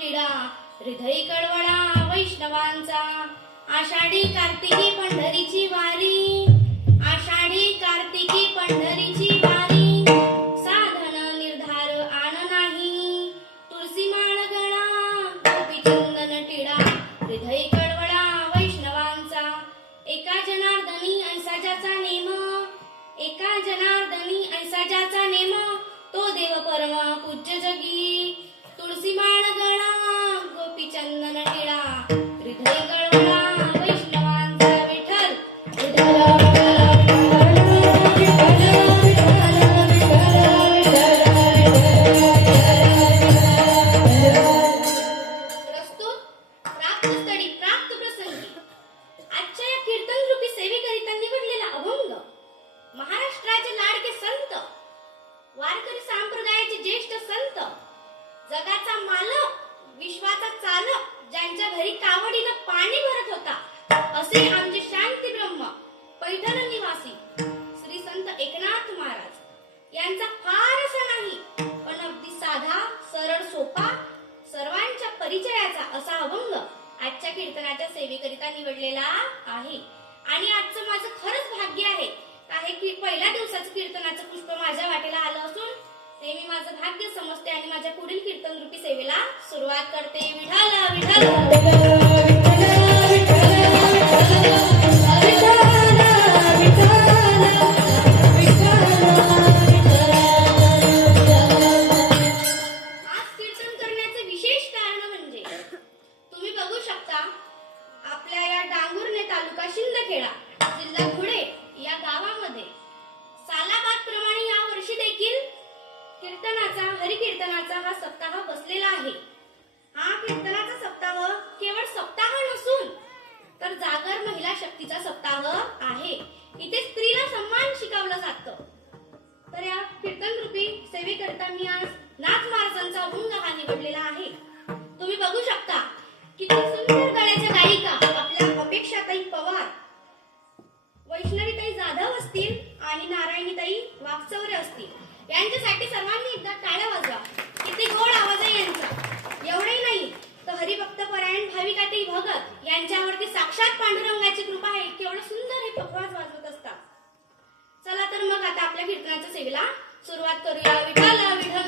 टिडा हृदय कळवळा वैष्णवांचा आषाढी कार्तिकी पंढरीची वारी आषाढी कार्तिकी पंढरीची वारी साधन निर्धार आन नाही तुळसी माळ गळा गोपी चंदन टिडा हृदय कळवळा वैष्णवांचा एका जनार्दनी ऐसा ज्याचा नेम एका जनार्दनी ऐसा ज्याचा नेम तो देव परम पूज्य जगी तुळसी माळ गळा गोपी चंदन टिळा हृदय कळवळा वैष्णवांचा विठ्ठल प्रस्तुत प्राप्तस्थळी प्राप्त प्रसंगी आजच्या या कीर्तन रूपी सेवेकरिता निवडलेला अभंग महाराष्ट्राचे लाडके संत वारकरी संप्रदायाचे ज्येष्ठ संत जगाचा मालक विश्वाचा चालक ज्यांच्या घरी कावडीनं पाणी भरत होता असे आमचे शांती ब्रह्म पैठण निवासी श्री संत एकनाथ महाराज यांचा फारसा नाही पण अगदी साधा सरळ सोपा सर्वांच्या परिचयाचा असा अभंग आजच्या कीर्तनाच्या सेवेकरिता निवडलेला आहे. आणि आजचं माझं खरंच भाग्य आहे की पहिल्या दिवसाचं कीर्तनाचं पुष्प माझ्या वाटेला आलं असून ते मी माझं भाग्य समजते आणि माझ्या पुढील कीर्तन रूपी सेवेला सुरुवात करते. विठ्ठल विठ्ठल हरिकीर्तनाचा हा सप्ताह बसलेला आहे. हा कीर्तनाचा सप्ताह केवळ सप्ताह नसून तर जागर महिला शक्तीचा सप्ताह आहे. इथे स्त्रीला सन्मान शिकवलं जातं. तर या कीर्तन रूपी सेवेकरिता मी आज नाथ महाराजांचा अभंग हा निवडलेला आहे. तुम्ही बघू शकता किती सुंदर गळ्याच्या गायिका आपल्या अपेक्षाताई पवार, वैष्णवीताई जाधव असतील आणि नारायणीताई वागचौरे असतील. यांच्यासाठी सर्वांनी एकदा टाळ्या वाजवा. किती गोड आवाज आहे यांचा. एवढंही नाही तर हरिभक्त परायण भाविकाताई भगत यांच्यावरती साक्षात पांडुरंगाची कृपा आहे. केवढं सुंदर हे पखवाज वाजवत असतात. चला तर मग आता आपल्या कीर्तनाच्या सेवेला सुरुवात करूया. विठ्ठल विठ्ठल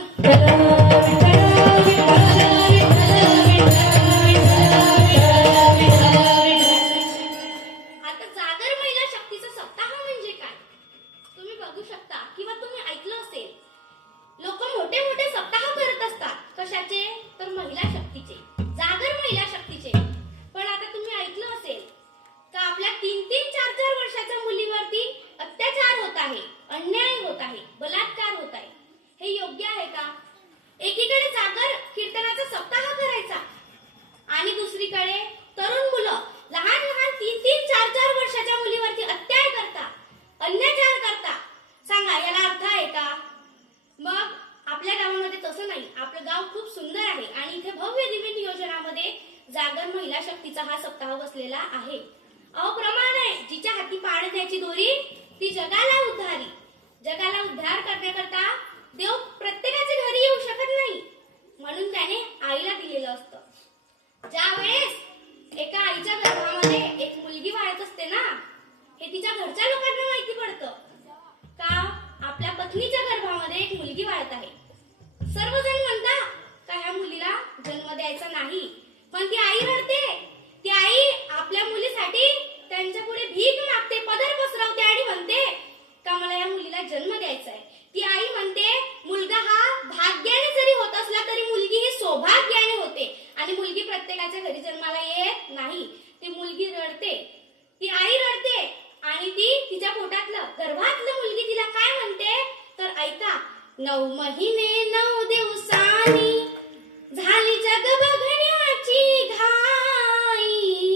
एकीकडे जागर कीर्तनाचा सप्ताह करायचा आणि दुसरीकडे तरुण मुलं लहान लहान 3-3, 4-4 वर्षाच्या मुलीवरती अत्याचार करता. सांगा याला अर्थ आहे का? मग आपल्या गावामध्ये तसं नाही. आपलं गाव खूप सुंदर आहे आणि इथे भव्य दिव्य नियोजनामध्ये जागर महिला शक्तीचा हा सप्ताह बसलेला आहे. अप्रमाण आहे. जिच्या हाती पाळण्याची दोरी ती जगाला उद्धारी. जगाला उद्धार करण्याकरता देव प्रत्येकाच्या घरी येऊ शकत नाही म्हणून त्याने आईला दिलेलं असतं. ज्या वेळेस एका आईच्या गर्भामध्ये एक मुलगी वाढत असते ना, हे तिच्या घरच्या लोकांना माहिती पडतं का आपल्या पत्नीच्या गर्भामध्ये एक मुलगी वाढत आहे. सर्वजण म्हणतात का ह्या मुलीला जन्म द्यायचा नाही, पण ती आई रडते. ती आई आपल्या मुलीसाठी त्यांच्या पुढे भीक मागते, पदर पसरवते आणि म्हणते का मला या मुलीला जन्म द्यायचा आहे. ती आई म्हणते मुलगा हा भाग्याने जरी होत असला तरी मुलगी ही सौभाग्याने होते आणि मुलगी प्रत्येकाच्या घरी जन्माला येत नाही. ती मुलगी रडते, ती आई रडते आणि ती तिच्या पोटातलं गर्भातलं मुलगी तिला काय म्हणते तर ऐका. 9 महिने 9 दिवसांनी झाली जग बघण्याची घाई.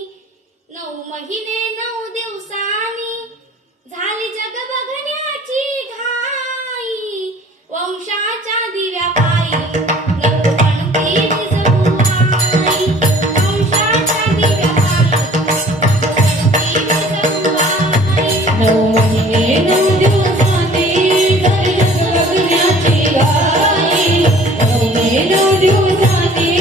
9 महिने 9 दिवसांनी झाली जग बघण्याची घाई. वंशाच्या दिव्या पायी लखपणती जगुआई. वंशाच्या दिव्या पायी लखपणती जगुआई. 9 महिने 9 दिवसांनी झाली जग बघण्याची घाई. 9 महिने 9 दिवसांनी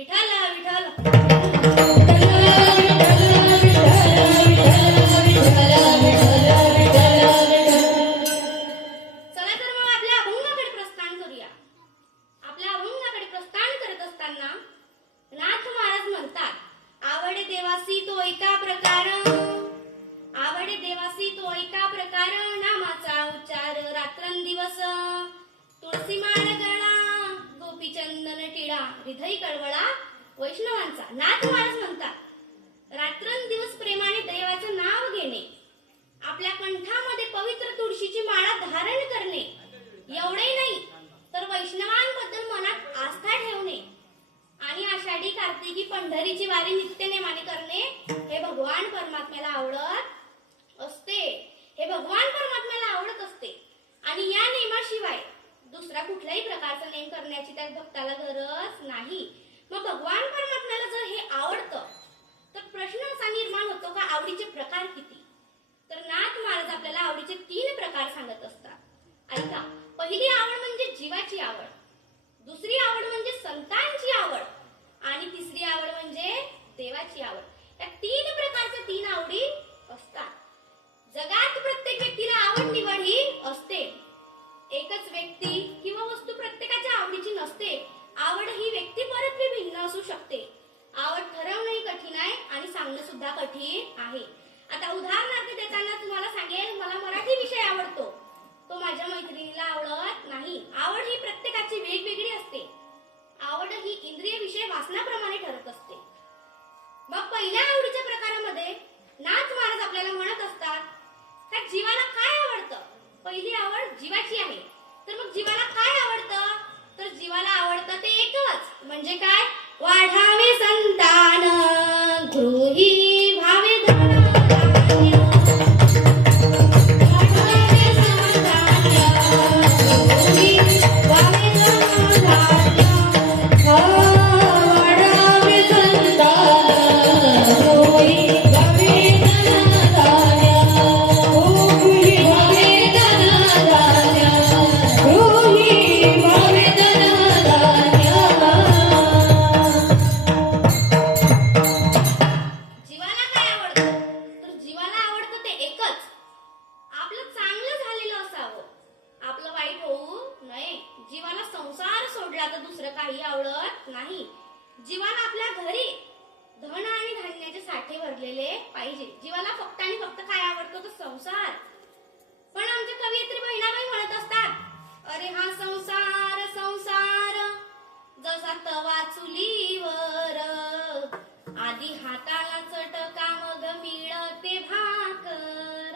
विठ्ठल विठ्ठल. चला तर मग आपल्या अभंगाकडे प्रस्थान करूया. आपल्या अभंगाकडे प्रस्थान करत असताना नाथ महाराज म्हणतात, आवडे देवासी तो एका प्रकार, आवडे देवासी तो एका प्रकार, नामाचा उच्चार रात्रंदिवस, तुळसी माळ गळा, गोपी चंदन टिळा, हृदय कळवळा वैष्णवांचा. नाथ महाराज म्हणतात, रात्रंदिवस प्रेमाने देवाचं नाव घेणे, आपल्या कंठामध्ये पवित्र तुळशीची माळा धारण करणे, एवढे नाही तर वैष्णवांबद्दल मनात आस्था ठेवणे आणि आषाढी कार्तिकी पंढरीची वारी नित्यनेमाने करणे हे भगवान परमात्म्याला आवडत असते. हे भगवान परमात्म्याला आवडत असते आणि या नेमाशिवाय दुसरा कुठल्याही प्रकारचा नेम करण्याची त्या भक्ताला गरज नाही. मग भगवान परमात्म्याला जर हे आवडतं तर प्रश्न असा निर्माण होतो का आवडीचे प्रकार किती? तर नाथ महाराज आपल्याला आवडीचे 3 प्रकार सांगत असतात. ऐका, पहिली आवड म्हणजे जीवाची आवड, दुसरी आवड म्हणजे संतांची आवड आणि तिसरी आवड म्हणजे देवाची आवड. या 3 प्रकारच्या 3 आवडी असतात. जगात प्रत्येक व्यक्तीला आवड निवड ही असते. एकच व्यक्ती किंवा वस्तू प्रत्येकाच्या आवडीची नसते. आवड ही व्यक्तिपरत्वे भिन्न असू शकते. आवड ठरवणंही कठीण आहे आणि सांगणं सुद्धा कठीण आहे. आता उदाहरणार्थ देताना तुम्हाला सांगेल, मला मराठी विषय आवडतो, तो माझ्या मैत्रिणीला आवडत नाही. आवड ही प्रत्येकाची वेगवेगळी असते. आवड ही इंद्रिय विषय वासनाप्रमाणे ठरत असते. मग पहिल्या आवडीच्या प्रकारामध्ये नाथ महाराज आपल्याला म्हणत असतात का जीवाला काय आवडतं? पहिली आवड जीवाची आहे. तर मग जीवाला काय आवडतं? तर जीवाला आवडतं ते एकच, म्हणजे काय? वाढावे संतान, गृही भावे धनाधान्य. वाढावे संतान, गृही भावे धनाधान्य. वाढावे संतान, गृही भावे धनाधान्य. गृही भावे धनाधान्य. गृही भावे धनाधान्य. जीवाला काय आवडतं? तर जीवाला आवडतं ते एकच, आपलं चांगलं झालेलं असावं, आपलं वाईट होऊ नये. जीवाला संसार सोडला तर दुसरं काही आवडत नाही. जीवाला आपल्या घरी धन आणि धान्याचे साठे भरलेले पाहिजे. जीवाला फक्त आणि फक्त काय आवडतो? तर संसार. पण आमच्या कवयित्री बहिणाबाई म्हणत असतात, अरे हा संसार संसार जसा तवा चुलीवर, आधी हाताला चटका मग मिळते भाकर.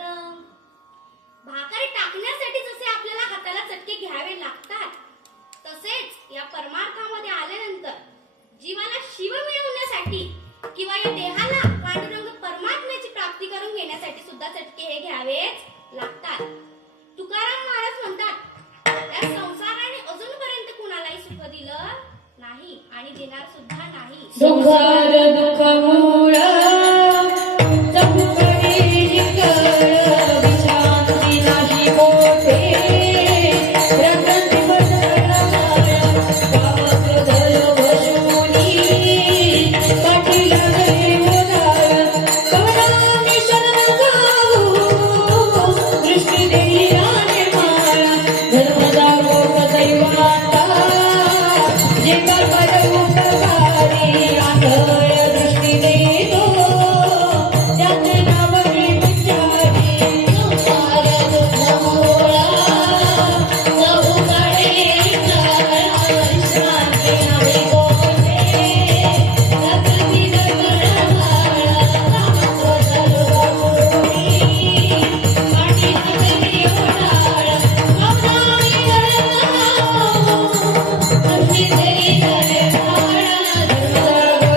भाकर टाकण्यासाठी जसे आपल्याला हाताला चटके घ्यावे लागतात, तसेच या परमार्थामध्ये आल्यानंतर जीवाला शिव मिळवण्यासाठी किंवा या देहाला पांडुरंग परमात्म्याची प्राप्ती करून घेण्यासाठी सुद्धा चटके हे घ्यावेच लागतात. तुकाराम महाराज म्हणतात, त्या संसाराने अजूनपर्यंत कुणालाही सुख दिलं नाही आणि देणार सुद्धा नाही. संसार दुःख मूळ, चहुकडे जिकर, विश्रांती नाही मोठे. रंगती बदलमाया, कामक्रोधल भशुनी, पाठीला गळे उदार, कवनाने शरण जाऊ, दृष्टी देई राणे माया. धर्म जागो दैवाता, जे कर्म उपकारी, आंधळ दृष्टी देतो, त्याचे नाव मी विचारी. संसार दुःख मोळा, चहुकडे विचारा, विश्रांती नाही कोठे. प्रकृती दर्पणमाळा, कामक्रोधल भशुनी, पाठीला गळे उडाळ, कवनाने शरण जाऊ, दृष्टी देई राणे माया. धर्म जागो दैवाता,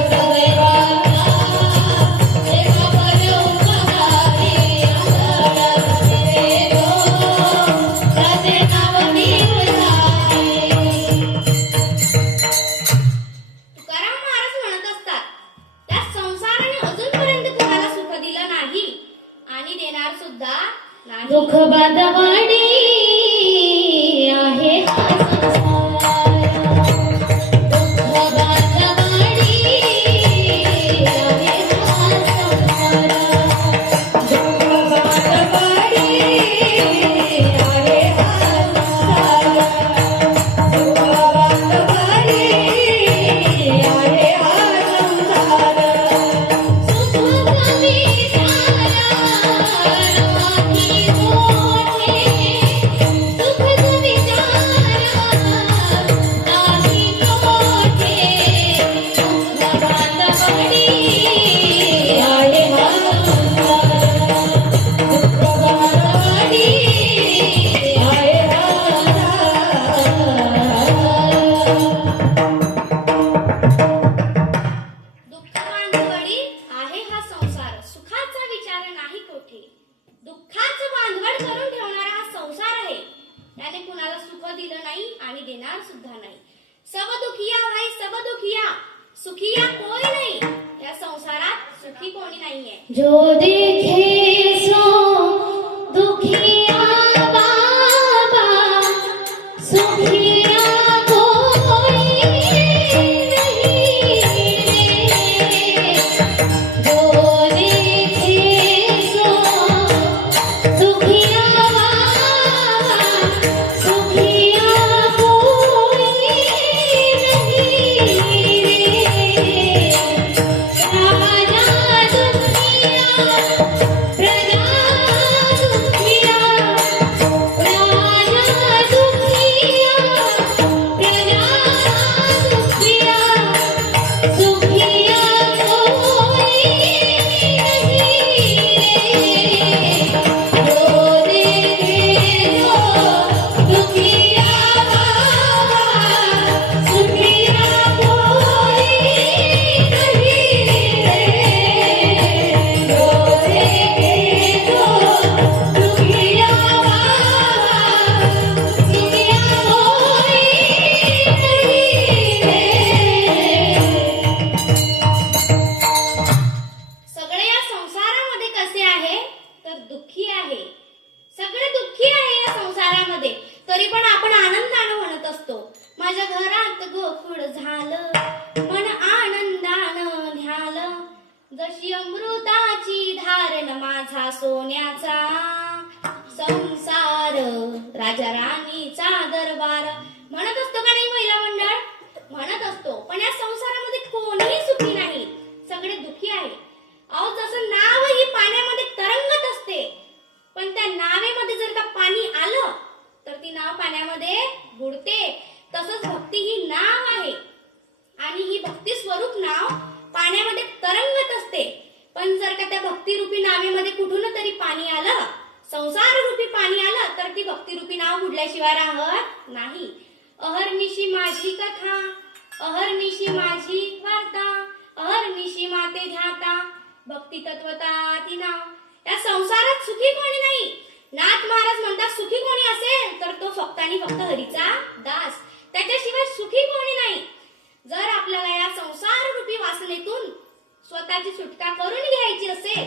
जे कर्म उपकारी, आंधळ दृष्टी देतो, त्याचे नाव मी विचारी. तुकाराम महाराज म्हणत असतात, त्या संसाराने अजूनपर्यंत कुणाला सुख दिलं नाही आणि देणार सुद्धा नाही. दुःख बांधवाडी आहे हा संसार. दुःख बांधवाडी होणार सुद्धा नाही. सब दुखिया भाई सब दुखिया, सुखिया कोई नाही. या संसारात सुखी कोणी नाहीये. जो देखे सो दुखिया बाबा, सुखिया कोई नहीं रे. जो देखे सो दुखिया बाबा, सुखिया कोई नहीं रे. राजा दुखिया प्रजा दुखिया, राजा दुखिया प्रजा दुखिया, सुखिया कोई नहीं रे. जो देखे सो दुखिया बाबा, सुखिया कोई नहीं रे. जो देखे सो दुखिया बाबा, सुखिया कोई नहीं रे. सगळे या संसारामध्ये कसे आहे तर दुःखी आहे. सगळे दुःखी आहे या संसारामध्ये, तरी पण आपण आनंदानं म्हणत असतो. माझ्या घरात गोकुळ झालं, मन आनंदानं ध्यालं. जशी अमृताची धारण माझा सोन्याचा संसार, राजा राणीचा दरबार. म्हणत असतो का नाही महिला मंडळ? म्हणत असतो. पण या संसारामध्ये कोणीही सुखी नाही, सगळे दुःखी आहे. अहो, जसं नाव ही पाण्यामध्ये तरंगत असते, पण त्या नावेमध्ये जर का पाणी आलं तर ती नाव पाण्यामध्ये बुडते. तसंच भक्ती ही नाव आहे आणि ही भक्ती स्वरूप नाव पाण्यामध्ये तरंगत असते. पण जर का त्या भक्तिरूपी नावेमध्ये कुठून तरी पाणी आलं, संसार रूपी पाणी आलं, तर ती भक्तिरूपी नाव बुडल्याशिवाय राहत नाही. अहर्निशी माझी कथा, अहर्निशी माझी वार्ता, अहर्निशी माते ध्याता, भक्ती तत्वता ती नाव. या संसारात सुखी कोणी नाही. नाथ महाराज म्हणतात सुखी कोणी असेल तर तो फक्त आणि फक्त हरीचा दास, त्याच्याशिवाय सुखी कोणी नाही. जर आपल्याला या संसार रूपी वासनेतून स्वतःची सुटका करून घ्यायची असेल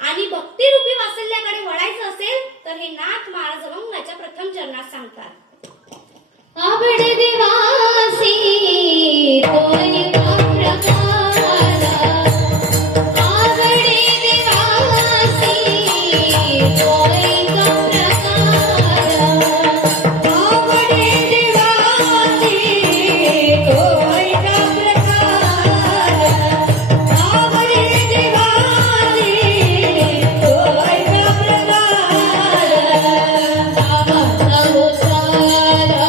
आणि भक्ती रूपी वासल्याकडे वळायचं असेल तर हे नाथ महाराज अभंगाच्या प्रथम चरणात सांगतात. आवड देवासी तोय का प्रकारा, आवडे देवासी तोय का प्रकारा, आवडे देवासी तोय का प्रकारा, आवडे देवासी तोय का प्रकारा. नामाचा उच्चारा,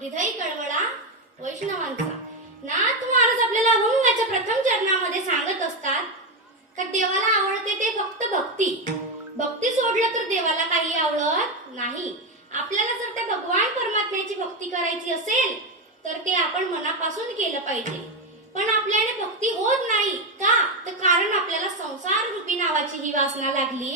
हृदय कळवळा वैष्णवांचा. नाथ महाराज आपल्याला अभंगाच्या प्रथम चरणामध्ये सांगत असतात का देवाला आवडते ते फक्त भक्ती. भक्ती सोडलं तर देवाला काही आवडत नाही. आपल्याला जर त्या भगवान परमात्म्याची भक्ती करायची असेल तर ते आपण मनापासून केलं पाहिजे. पण आपल्याने भक्ती होत नाही का? तर कारण आपल्याला संसार रूपी नावाची ही वासना लागली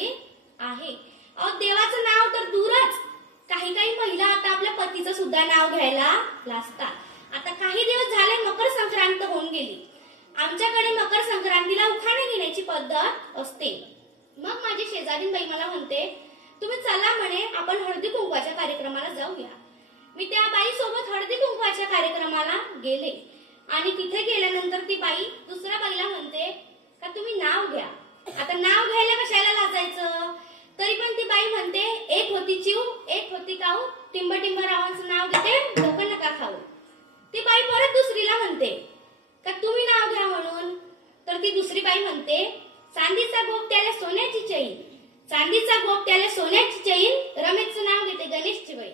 आहे. अहो देवाचं नाव तर दूरच, काही काही महिला आता आपल्या पतीचं सुद्धा नाव घ्यायला लाजतात. आता काही दिवस झाले मकर संक्रांत होऊन गेली. आमच्याकडे मकर संक्रांतीला उखाणे घेण्याची पद्धत असते. मग माझी शेजारीन बाई मला म्हणते, तुम्ही चला म्हणे आपण हळदी कुंकवाच्या कार्यक्रमाला जाऊया. मी त्या बाई सोबत हळदी कुंकवाच्या कार्यक्रमाला गेले आणि तिथे गेल्यानंतर ती बाई दुसऱ्या बाईला म्हणते का तुम्ही नाव घ्या. आता नाव घ्यायला कशाला लाजायचं? तरी पण ती बाई म्हणते, एक होती चिव एक होती काऊ, टिंब टिंब रावांचं नाव घेते डोकं नका खाऊ. ती बाई परत दुसरीला म्हणते का तुम्ही नाव घ्या म्हणून. तर ती दुसरी बाई म्हणते, चांदीचा गोप त्याला सोन्याची चैन, चांदीचा गोप त्याला सोन्याची चैन, रमेशचं नाव घेते गणेशची बाई.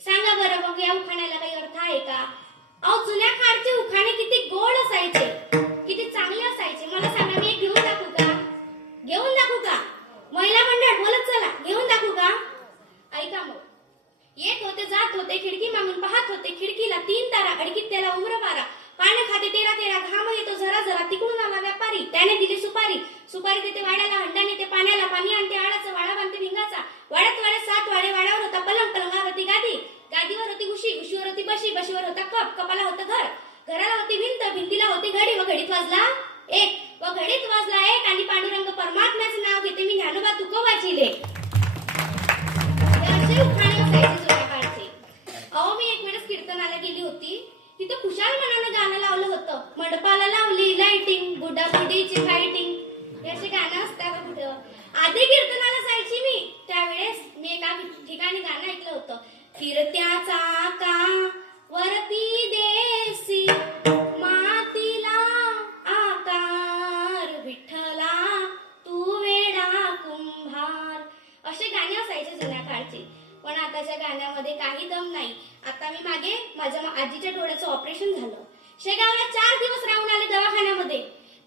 सांगा बरं मग या उखाण्याला काही अर्थ आहे का? अहो जुन्या काळचे उखाणे किती गोड असायचे, किती चांगले असायचे. मला सांगा, मी एक घेऊन दाखवू का? घेऊन दाखवू का? महिला मंडळ बोलत चला, घेऊन दाखवू का? ऐका मग. येत होते जात होते, खिडकी मागून पाहत होते, खिडकीला 3 तारा, अडकीत त्याला उमर बारा, पानं खाते 13 घाम येतो जरा जरा, तिकडून आला व्यापारी, त्याने दिली सुपारी, सुपारी देते वाड्याला, हंडा नेते पाण्याला, पाणी आणते आडाचं, वाडा बांधते भिंगाचा, वाड्यात 7 वाडे, वाड्यावर होता पलंग, पलंगावर होती गादी, गादीवर होती उशी, उशीवर होती बशी, बशीवर होता कप, कपाला होतं घर, घराला होती भिंत, भिंतीला होती घडी, व घडीत वाजला एक, व घडीत वाजला एक, आणि पांडुरंग परमात्म्याचं नाव घेते मी ज्ञानोबा तुकोबाची लेक. असे उखाणे असायचे जुन्या काळचे. अहो मी एक वेळेस कीर्तनाला गेली होती, तिथं खुशाल मनानं गाणं लावलं होतं, मंडपाला लावली लाइटिंग, बुडाबुडीची फाइटिंग. हे असे गाणं असतात कुठं? आधी कीर्तनाला जायची मी, त्यावेळेस मी एका ठिकाणी गाणं ऐकलं होतं, फिरत्याचा का वरती देसी मातीला आकार, विठ्ठला तू वेडा कुंभार. असे गाणे असायचे जुन्या काळचे. पण आताच्या गाण्यामध्ये काही दम नाही. आता मी मागे माझ्या आजीच्या डोळ्याचं ऑपरेशन झालं, शेगावला 4 दिवस राहून आले दवाखान्यामध्ये.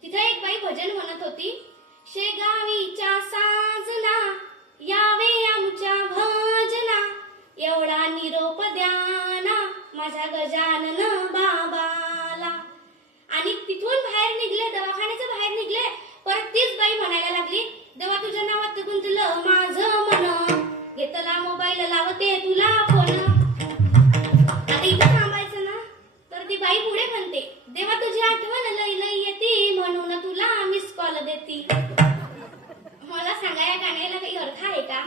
तिथे एक बाई भजन म्हणत होती, शेगावीच्या साजना यावे आमच्या भजना, एवढा निरोप द्याना माझ्या गजानन बाबाला. आणि तिथून बाहेर निघले, दवाखान्याच्या बाहेर निघले, परत तीच बाई म्हणायला लागली, देवा तुझ्या नावात गुंतलं माझं मन, घेतला मोबाईल लावते तुला फोन. आता इथं थांबायचं ना? तर ती बाई पुढे म्हणते, देवा तुझी आठवण लई लई येते, म्हणून तुला मिस कॉल देती. मला सांगा, या गाण्याला काही अर्थ आहे का?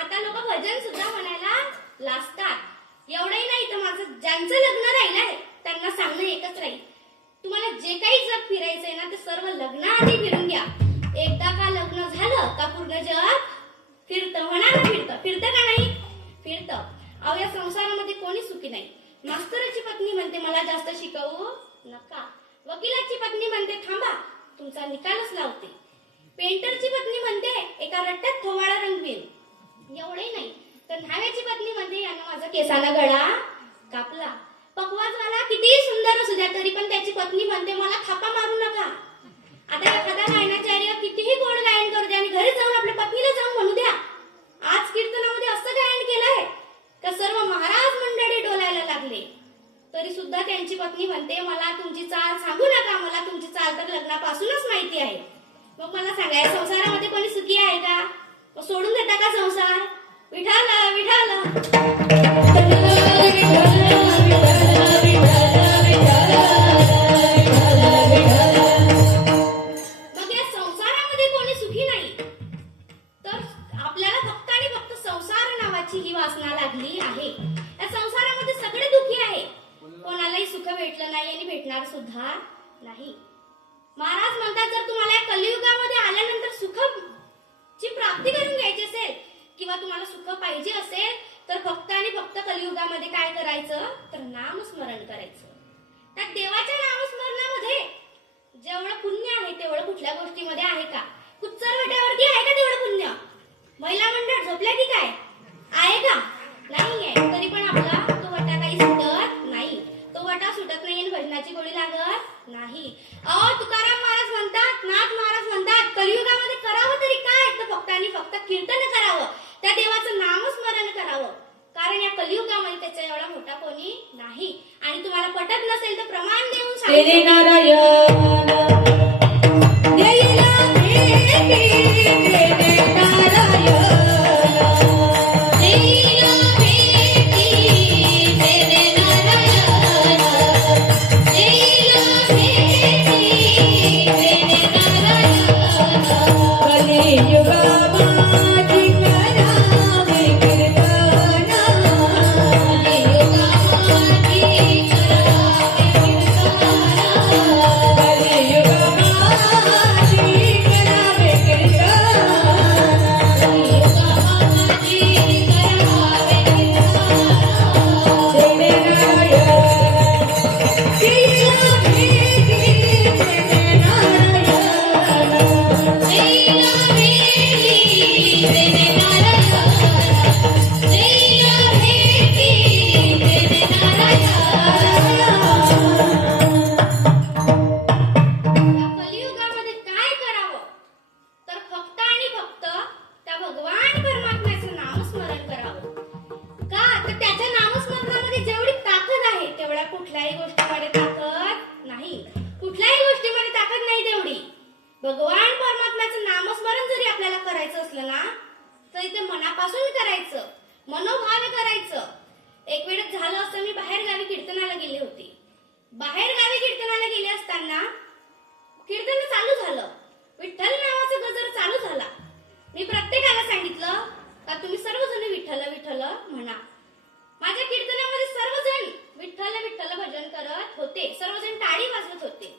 आता लोक भजन सुद्धा म्हणायला लाजतात. एवढंही नाही तर माझं ज्यांचं लग्न राहिलं आहे त्यांना सांगणं एकच राहील, तुम्हाला जे काही जग फिरायचंय ना ते सर्व लग्नाआधी फिरून घ्या. एकदा का लग्न झालं का पूर्ण जग फिरतं. म्हणा ना, फिरतं का नाही? फिरतं. अहो या संसारामध्ये कोणी सुखी नाही. मास्तराची पत्नी म्हणते मला जास्त शिकवू नका, वकिलाची पत्नी म्हणते थांबा तुमचा निकालच लावते, पेंटरची पत्नी म्हणते एका रट्ट्यात थोवाडा रंगवील. एवढे नाही तर न्हाव्याची पत्नी म्हणते यानं माझा केसाला गळा कापला. पकवाजवाला कितीही सुंदर असू द्या तरी पण त्याची पत्नी म्हणते मला थापा मारू नका. आता एखादा गायनाचार्य कितीही गोड गायन करू द्या आणि घरी जाऊन आपल्या पत्नीला जाऊन म्हणू द्या, आज कीर्तनामध्ये असं गायन केलंय का सर्व महाराज मंडळी डोलायला लागले, तरी सुद्धा त्यांची पत्नी म्हणते मला तुमची चाल सांगू नका, मला तुमची चाल तर लग्नापासूनच माहिती आहे. मग मला सांगा, या संसारामध्ये कोणी सुखी आहे का? मग सोडून देता का संसार? विठाला विठाला मग या संसारामध्ये कोणी सुखी नाही, तर आपल्याला फक्त आणि फक्त संसार नावाची ही वासना लागली आहे. या संसारामध्ये सगळे दुखी आहे, कोणालाही सुख भेटलं नाही आणि भेटणार सुद्धा नाही. महाराज म्हणतात जर तुम्हाला या कलियुगामध्ये आल्यानंतर सुखाची प्राप्ती करून घ्यायची असेल किंवा तुम्हाला सुख पाहिजे असेल तर फक्त आणि फक्त कलियुगामध्ये काय करायचं तर नामस्मरण करायचं. त्या देवाच्या नामस्मरणामध्ये जेवढं पुण्य आहे तेवढं कुठल्या गोष्टीमध्ये आहे का? कुच्चर वट्यावरती आहे का तेवढं पुण्य? महिला मंडळ झोपल्या की काय आहे का? नाही आहे. तरी पण आपला तो वटा काही सुटत नाही, तो वटा सुटत नाही आणि भजनाची गोळी लागत नाही. अहो तुकाराम महाराज म्हणतात, नाथ महाराज म्हणतात, कलियुगामध्ये आणि तुम्हाला पटत नसेल तर प्रमाण देऊन तेरे सांगू. नारायण देईला भेटी तेरे नारायण देईला भेटी तेरे नारायण देईला भेटी तेरे नारायण कलियुगा माझी करावे कीर्तन कलियुगा माझी या कलियुगामध्ये काय करावं तर फक्त आणि फक्त त्या भगवान परमात्म्याचं नामस्मरण करावं. का तर त्याच्या नामस्मरणामध्ये जेवढी ताकद आहे तेवढ्या कुठल्याही गोष्टीमध्ये ताकद नाही. कुठल्याही गोष्टीमध्ये ताकद नाही तेवढी. भगवान परमात्म्याचं नामस्मरण जरी आपल्याला करायचं असलं ना तर ते मनापासून करायचं, मनोभावे करायचं. एक वेळेस झालं असं, मी बाहेर गावी कीर्तनाला गेले होते. बाहेर गावी कीर्तनाला गेले असताना कीर्तन चालू झालं, विठ्ठल नावाचा गजर चालू झाला. मी प्रत्येकाला सांगितलं का तुम्ही सर्वजण विठ्ठल विठ्ठल म्हणा. माझ्या कीर्तनामध्ये सर्वजण विठ्ठल विठ्ठल भजन करत होते, सर्वजण टाळी वाजवत होते.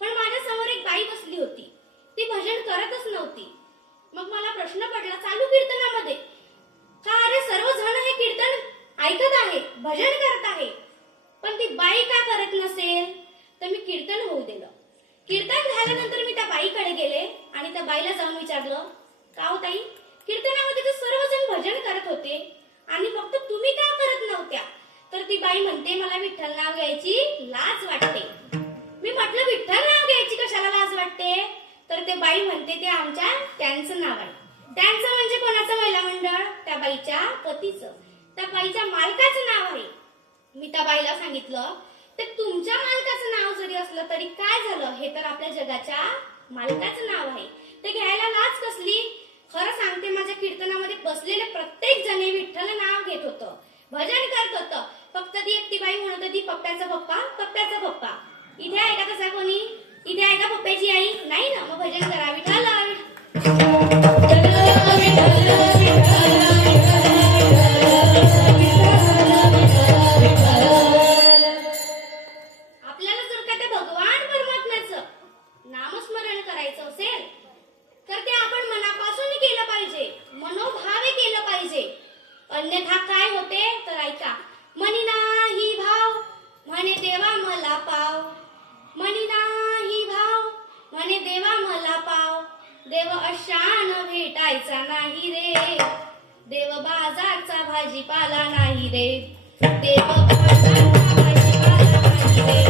पण माझ्या समोर एक बाई बसली होती, ती भजन करतच नव्हती. मग मला प्रश्न पडला चालू कीर्तनामध्ये का अरे सर्वजण हे कीर्तन ऐकत आहे, भजन करत आहे, पण ती बाई का करत नसेल. तर मी कीर्तन होऊ दिलं. कीर्तन झाल्यानंतर मी त्या बाईकडे गेले आणि त्या बाईला जाऊन विचारलं, का हो ताई, कीर्तनामध्ये तर सर्वजण भजन करत होते आणि फक्त तुम्ही का करत नव्हत्या. तर ती बाई म्हणते मला विठ्ठल नाव घ्यायची लाज वाटते. मी म्हटलं विठ्ठल नाव घ्यायची कशाला लाज वाटते. तर ते बाई म्हणते ते त्यांचं नाव आहे. त्यांचं म्हणजे कोणाचं महिला मंडळ, त्या बाईच्या पतीचं, त्या बाईच्या मालकाचं नाव आहे. मी त्या बाईला सांगितलं ते तुमच्या मालकाचं नाव जरी असलं तरी काय झालं, हे तर आपल्या जगाच्या मालकाचं नाव आहे, ते घ्यायला लाज कसली. खरं सांगते माझ्या कीर्तनामध्ये बसलेले प्रत्येक जणे विठ्ठल नाव घेत होतं, भजन करत होतं. फक्त ती एकटी बाई म्हणत होती पप्प्याचा पप्पा, पप्प्याचा पप्पा. इथे आहे का तसा कोणी? इथे आहे का पप्प्याची आई? नाही ना, मग भजन करा विठ्ठल. आपल्याला जर का त्या भगवान परमात्म्याचं नामस्मरण करायचं असेल तर ते आपण मनापासून केलं पाहिजे, मनोभावे केलं पाहिजे. अन्यथा काय होते तर ऐका, मनी नाही भाव म्हणे देवा मला पाव, मनी नाही भाव म्हणे देवा मला पाव. देव अशान भेटायचा नाही रे, देव बाजारचा भाजीपाला नाही रे, देव बाजारचा भाजीपाला नाही रे,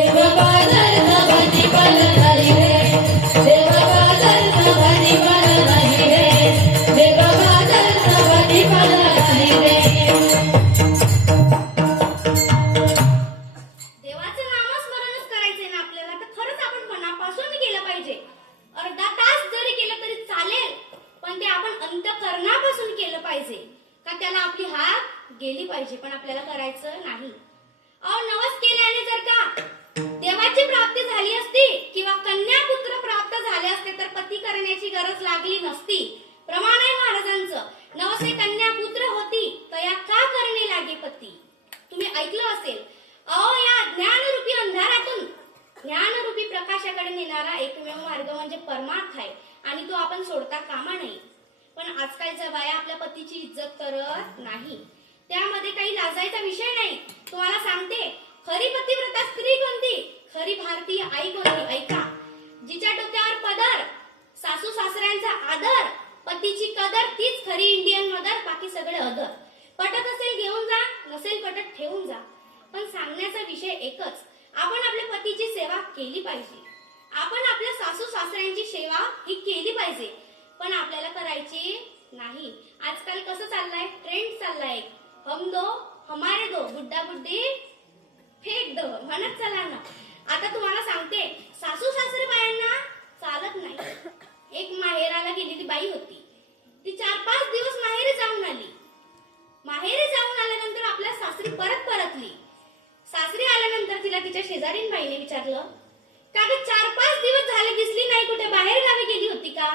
देव बाजारचा भाजीपाला नाही रे. देव बाजारचा भाजीपाला नाही रे, देव बाजारचा भाजीपाला नाही रे, देव बाजारचा भाजीपाला नाही रे. देवाचं नामस्मरणच करायचंय ना आपल्याला तर खरंच आपण मनापासून केलं पाहिजे. अर्धा तास जरी केलं तरी चालेल, पण ते आपण अंतःकरणापासून केलं पाहिजे. का त्याला आपली हात गेली पाहिजे, पण आपल्याला करायचं नाही. नवस केल्याने जर का देवाची प्राप्ती झाली असती किंवा कन्या पुत्र प्राप्त झाले असते तर पती करण्याची गरज लागली नसती. प्रमाण आहे महाराजांचं, नवसे कन्या पुत्र होती तया का करणे लागे पती. तुम्ही ऐकलं असेल. या ज्ञानरूपी अंधारातून ज्ञानरूपी प्रकाशाकडे नेणारा एकमेव मार्ग म्हणजे परमार्थ आहे आणि तो आपण सोडता कामा नये. पण आजकालच्या बाया आपल्या पतीची इज्जत करत नाही. त्यामध्ये काही लाजायचा विषय नाही. तुम्हाला सांगते, खरी पतिव्रता स्त्री कोणती, खरी भारतीय आई कोणती. ऐका, जिच्या डोक्यावर पदर, सासू सासऱ्यांचा आदर, पतीची कदर, तीच खरी इंडियन मदर, बाकी सगळे अदर. पटत असेल घेऊन जा, नसेल पटत ठेवून जा. पण सांगण्याचा विषय एकच, आपण आपल्या पतीची सेवा केली पाहिजे. आपण आपल्या सासू सासऱ्यांची सेवा ही केली पाहिजे, पण आपल्याला करायची नाही. आजकाल कसं चाललंय, ट्रेंड चाललाय, हम दो हमारे दो, बुड्ढा बुड्ढी फेक दो म्हणत चला ना. आता तुम्हाला सांगते, सासू सासरे बायांना चालत नाही. एक माहेराला गेलेली बाई होती, ती 4-5 दिवस माहेरी जाऊन आली. माहेरी जाऊन आल्यानंतर आपल्या सासरी परत परतली. सासरी आल्यानंतर तिला तिच्या शेजारीन बाईने विचारलं, का ग 4-5 दिवस झाले दिसली नाही, कुठे बाहेर गावी गेली होती का?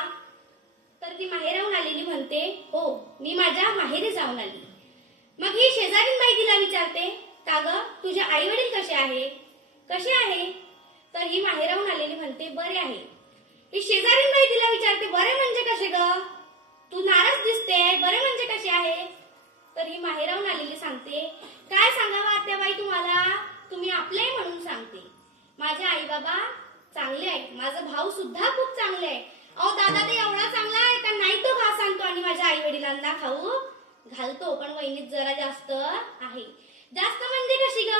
तर ती माहेराहून आलेली म्हणते, हो मी माझ्या माहेरी जाऊन आली. मग ही शेजारीन बाई तिला विचारते, का ग तुझे आई वडील कसे आहे? तर ही माहेराहून आलेली म्हणते, बरे आहे. ही शेजारीन बाई तिला विचारते, बरे म्हणजे कसे ग? तू नाराज दिसते, बरे म्हणजे कसे आहे? तर ही माहेराहून आलेली सांगते, काय सांगावं आत्याबाई तुम्हाला, तुम्ही आपले म्हणून सांगते. माझे आई बाबा चांगले आहेत, माझा भाऊ सुद्धा खूप चांगले आहे. अहो दादा ते एवढा चांगला आहे का नाही, तो घास आणतो आणि माझ्या आई वडिलांना खाऊ घालतो, पण वहिनीत जरा जास्त आहे. जास्त म्हणजे कशी ग?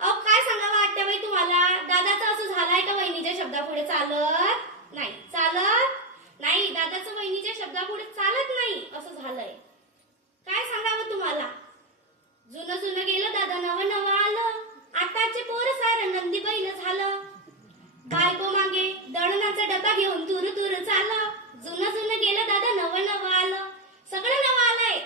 अहो काय सांगावं आत्याबाई तुम्हाला, दादाचं असं झालंय का वहिनीच्या शब्दापुढे चालत नाही, दादाचं वहिनीच्या शब्दापुढे चालत नाही असं झालंय. काय सांगावं तुम्हाला, जुनं गेलं दादा, नवं आलं. आताचे पोर सारं नंदी बैल झालं. बायको मागे दळणाचा डबा घेऊन दूर चाललं. जुनं गेलं दादा, नवं आलं. सगळं नवं आलंय.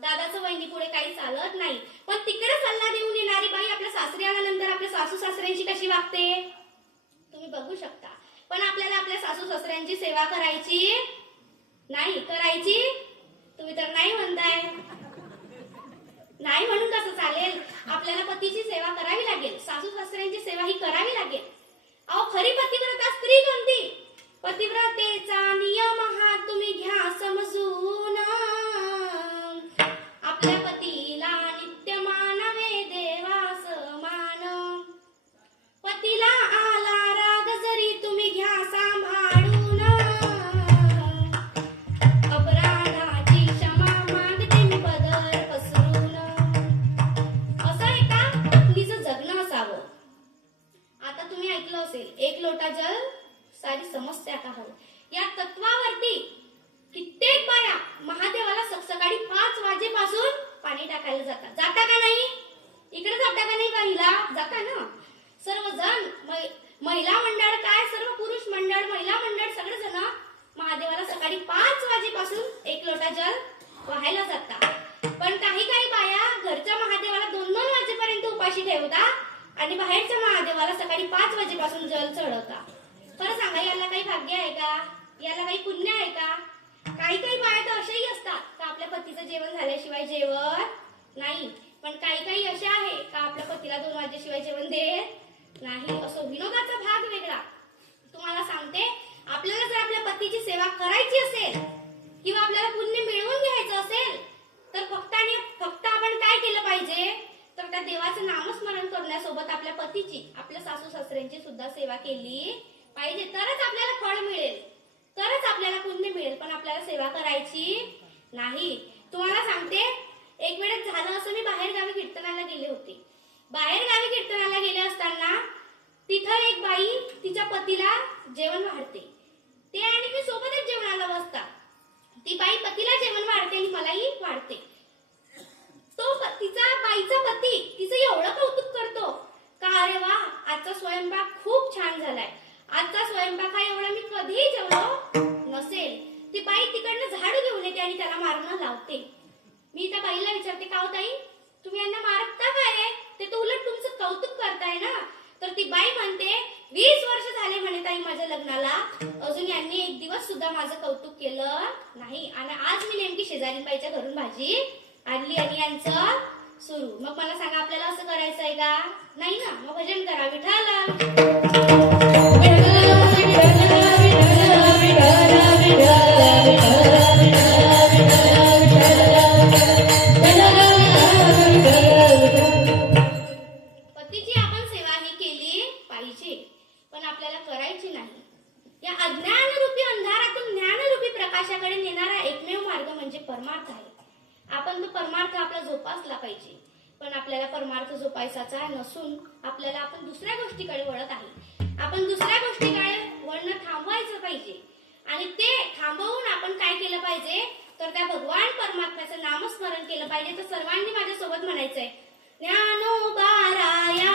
दादाचं वहिनी पुढे काही चालत नाही. पण तिकडे सल्ला देऊन येणारी बाई आपल्या सासरी आल्यानंतर आपल्या सासू सासऱ्यांची कशी वागते तुम्ही बघू शकता. पण आपल्याला आपल्या सासू सासऱ्यांची सेवा करायची नाही. तुम्ही तर नाही म्हणताय. नाही म्हणून कसं चालेल, आपल्याला पतीची सेवा करावी लागेल, सासू सासऱ्यांची सेवा ही करावी लागेल. अहो खरी पतिव्रता स्त्री कोणती? पतिव्रतेचा नियम हा तुम्ही घ्या समजून. आपल्या पतीला नित्य मानावे देवा समान. पतीला आला राग जरी तुम्ही घ्या सांभाळून. अपराधाची क्षमा मागते मी पदर पसरून. असं आहे का पत्नीचं जगणं असावं. आता तुम्ही ऐकलं असेल, एक लोटा जल सारी समस्या का हो. या तत्वावरती कित्येक बाया महादेवाला सकाळी 5 वाजेपासून पाणी टाकायला जाता का नाही? इकडे जाता का नाही? पहिला जाता ना सर्वजण. महिला मंडळ काय, सर्व पुरुष मंडळ, महिला मंडळ सगळेजण महादेवाला सकाळी 5 वाजेपासून एक लोटा जल वाहायला जाता. पण काही बाया घरच्या महादेवाला 2-2 वाजेपर्यंत उपाशी ठेवता आणि बाहेरच्या महादेवाला सकाळी 5 वाजेपासून जल चढवता. खरं सांगा, याला काही भाग्य आहे का? याला काही पुण्य आहे का? काही बाया तर अशाही असतात का आपल्या पतीचं जेवण झाल्याशिवाय जेवत नाही. पण काही अशा आहे का आपल्या पतीला 2 वाजेशिवाय जेवण देत नाही. असं विनोदाचा भाग वेगळा. तुम्हाला सांगते, आपल्याला जर आपल्या पतीची सेवा करायची असेल किंवा आपल्याला पुण्य मिळवून घ्यायचं असेल तर फक्त आपण काय केलं पाहिजे, तर त्या देवाचं नामस्मरण करण्यासोबत आपल्या पतीची, आपल्या सासू सासऱ्यांची सुद्धा सेवा केली पाहिजे. तरच आपल्याला फळ मिळेल, तरच आपल्याला पुण्य मिळेल. पण आपल्याला सेवा करायची नाही. तुम्हाला सांगते, एक वेळेस झालं असं, मी बाहेर गावी कीर्तनाला गेले होते. बाहेर गावी कीर्तनाला गेले असताना तिथं एक बाई तिच्या पतीला जेवण वाढते. ते आणि मी सोबतच जेवणाला बसतात. ती बाई पतीला जेवण वाढते आणि मलाही वाढते. तो तिचा बाईचा पती तिचं एवढं कौतुक करतो का, अरे वा आजचा स्वयंपाक खूप छान झालाय, आजचा स्वयंपाक हा एवढा मी कधीही जेवलो नसेल. ती बाई तिकडनं झाडू घेऊन येते आणि त्याला मारणं लावते. मी त्या बाईला विचारते, का हो ताई तुम्ही यांना मारता काय? ते तर उलट तुमचं कौतुक करताय ना. तर ती बाई म्हणते, 20 वर्ष झाले म्हणे ताई माझ्या लग्नाला, अजून यांनी एक दिवस सुद्धा माझं कौतुक केलं नाही. आणि आज मी नेमकी शेजारी बाईच्या घरून भाजी आणली आणि यांचं सुरू. मग मला सांगा, आपल्याला असं करायचं आहे का? नाही ना. मग भजन करा, विठ्ठल पतीची आपण सेवा ही केली पाहिजे, पण आपल्याला करायची नाही. या अज्ञानरूपी अंधारातून ज्ञानरूपी प्रकाशाकडे नेणारा एकमेव मार्ग म्हणजे परमार्थ आहे. आपण तो परमार्थ आपला जोपासला पाहिजे. पण आपल्याला परमार्थ जोपासायचा नसून आपल्याला आपण दुसऱ्या गोष्टीकडे वळत आहे. आपण दुसऱ्या गोष्टीकडे वळणं थांबवायचं पाहिजे. आणि ते थांबवून आपण काय केलं पाहिजे, तर त्या भगवान परमात्म्याचं नामस्मरण केलं पाहिजे. तर सर्वांनी माझ्यासोबत म्हणायचंय, ज्ञानोबाराया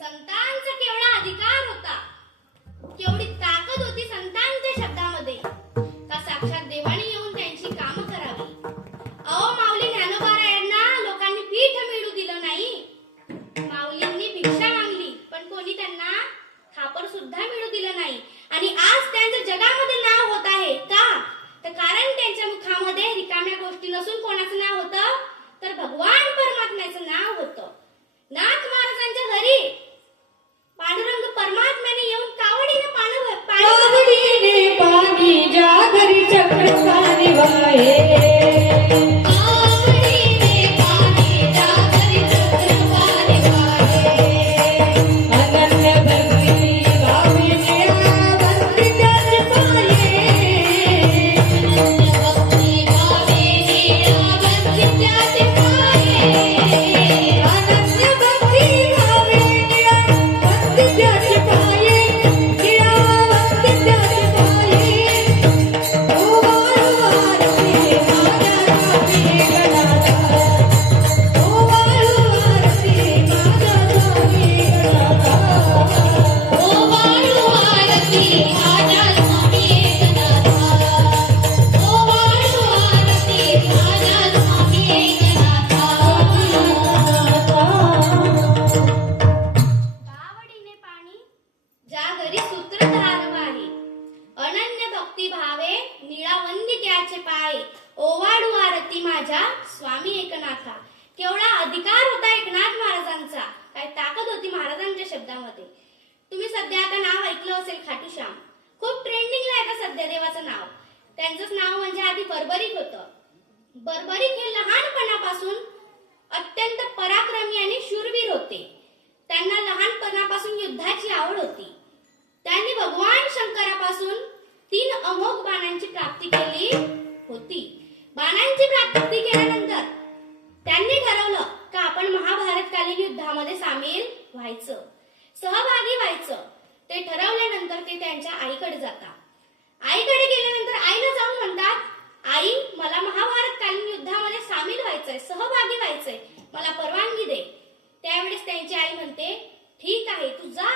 संतांचा केवढा अधिकार होता, केवढी ताकद होती संतांच्या शब्दामध्ये, का साक्षात देवाने येऊन त्यांची कामं करावी. अहो माऊली ज्ञानोबारायांना लोकांनी पीठ मिळू दिलं नाही. माऊलींनी भिक्षा मागली पण कोणी त्यांना खापर सुद्धा मिळू दिलं नाही. आणि आज त्यांचं जगामध्ये नाव होत आहे. का? तर कारण त्यांच्या मुखामध्ये रिकाम्या गोष्टी नसून कोणाचं नाव होतं, तर भगवान परमात्म्याचं नाव होतं. नाथ महाराजांच्या घरी पांडुरंग परमात्म्याने येऊन कावडीने पाणी ज्या घरी चक्रपाणी वाहे अनन्य भक्ती भाविने भक्ती त्याचे पाये अनन्य भक्ती भाविने भक्ती त्याचे पाये किया भक्ती त्याचे पाये ओ आरती माझ्या स्वामी गणाचा ओ आरती माझ्या स्वामी गणाचा ओ आरती माझ्या स्वामी गणाचा ओ आरती माझ्या स्वामी कावडीने पाणी ज्या घरी सूत्रधार वाहे, अनन्य भक्ती भावे निळावंदी त्याचे पाय, ओवाळू आरती माझ्या स्वामी एकनाथा. केवढा अधिकार होता एकनाथ महाराजांचा, काय ताकद होती महाराजांच्या शब्दामध्ये. तुम्ही सध्या आता नाव ऐकलं असेल खाटूश्याम. खूप ट्रेंडिंगला आहे आता सध्या देवाचं नाव. त्यांचंच नाव म्हणजे आधी बर्बरिक होतं. बर्बरिक हे लहानपणापासून अत्यंत पराक्रमी आणि शूरवीर होते. त्यांना लहानपणापासून युद्धाची आवड होती. त्यांनी भगवान शंकरापासून 3 अमोघ बाणांची प्राप्ती केली होती. बाणांची प्राप्ती केल्यानंतर त्यांनी ठरवलं का आपण महाभारतकालीन युद्धामध्ये सामील व्हायचं, सहभागी व्हायचं. ते ठरवल्यानंतर ते त्यांच्या आईकडे जातात. आईकडे गेल्यानंतर आईला जाऊन म्हणतात, आई मला महाभारतकालीन युद्धामध्ये सामील व्हायचंय, सहभागी व्हायचंय, मला परवानगी दे. त्यावेळेस त्यांची आई म्हणते, ठीक आहे तू जा,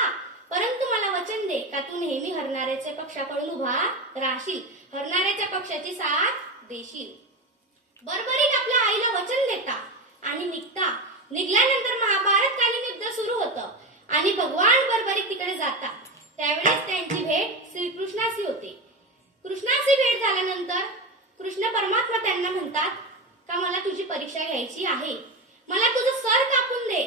परंतु मला वचन दे का तू नेहमी हरणाऱ्याच्या पक्षाकडून उभा राहशील, हरणाऱ्याच्या पक्षाची साथ देशील. बर्बरिक आपल्या आईला वचन देता आणि निघल्यानंतर महाभारतकालीन युद्ध सुरू होतं आणि भगवान बर्बरिक तिकडे जातात. त्यावेळेस त्यांची भेट श्रीकृष्णाशी होते. कृष्णाशी भेट झाल्यानंतर कृष्ण परमात्मा त्यांना म्हणतात का मला तुझी परीक्षा घ्यायची आहे, मला तुझं सर कापून दे.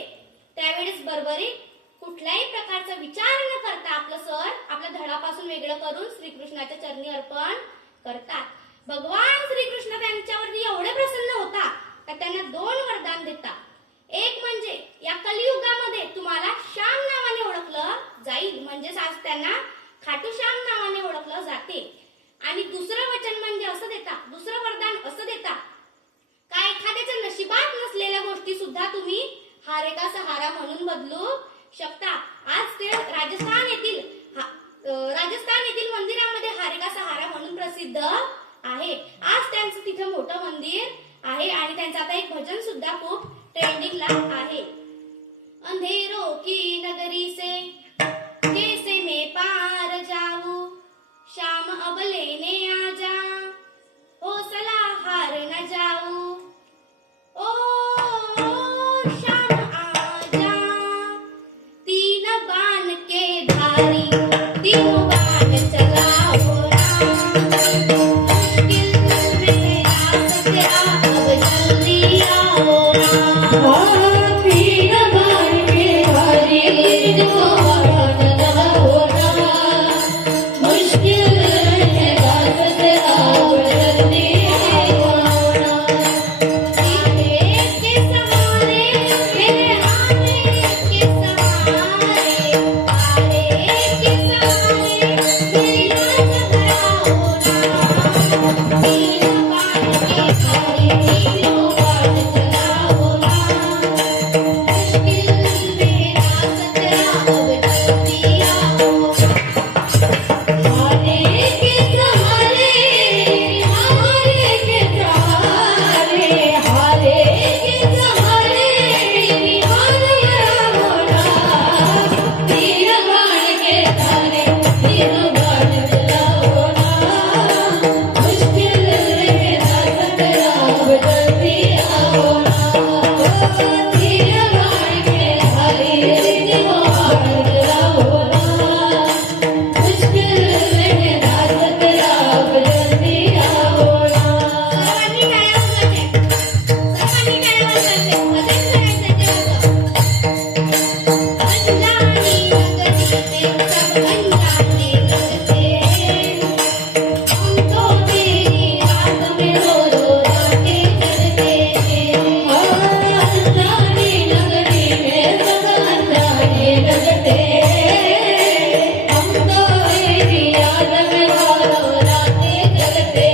त्यावेळेस बर्बरिक कुठल्याही प्रकारचा विचार न करता आपलं सर आपल्या धडापासून वेगळं करून श्रीकृष्णाच्या चरणी अर्पण करतात. भगवान श्रीकृष्ण त्यांच्यावरती एवढे प्रसन्न होता का त्यांना 2 वरदान देतात. एक म्हणजे या कलियुगामध्ये तुम्हाला श्याम नावाने ओळखलं जाईल, म्हणजेच आज त्यांना खाटूश्याम नावाने ओळखलं जाते. आणि दुसरं वचन म्हणजे असं देता, दुसरं वरदान असं देता का एखाद्याच्या नशिबात नसलेल्या गोष्टी सुद्धा तुम्ही हारे का सहारा म्हणून बदलू शकता. आज ते राजस्थान येथील मंदिरामध्ये हारे का सहारा म्हणून प्रसिद्ध आहे. आज त्यांचं तिथं मोठं मंदिर आहे आणि त्यांचं आता एक भजन सुद्धा खूप ट्रेंडिंगला आहे. अंधेरों की नगरी से कैसे मैं पार जाऊं, शाम अब लेने आ जा, हौसला हार न जाऊं, ओ शाम आजा, तीन बाण के धारी तीनों बाण चलाओ राम, मुश्किल में रास्ते अब जल्दी आओ राम। तीन बाण के धारी तीनों बाण चलाओ राम, मुश्किल में रास्ते अब जल्दी आओ राम। हारे के सहारे मेरे हारे के सहारे, हारे के सहारे मेरी लाज बढ़ाओ राम, तीन बाण के धारी तीनों बाण चलाओ राम, मुश्किल में रास्ते अब जल्दी आओ। हारे के सहारे हारे के सहारे, हारे के सहारे मेरी हार बढ़ाओ राम। तीन बाण के धारे तीनों बाण चलाओ राम, मुश्किल में रास्ते अब जल्दी आओ राम। तीन बाण के धारे तीनों बाण चलाओ राम, मुश्किल में रास्ते अब जल्दी आओ राम। सर्वांनी टाळ्या वाजवायच्या. सर्वांनी टाळ्या वाजवायच्या. असेच करायचं तेव्हा. अंजानी नगरी में सब अंजाने लगते, हम तो तेरी रात में रो रो बातें करते हैं। अंजानी नगरी में सब अंजाने लगते, हम तो तेरी याद में रो रातें करते।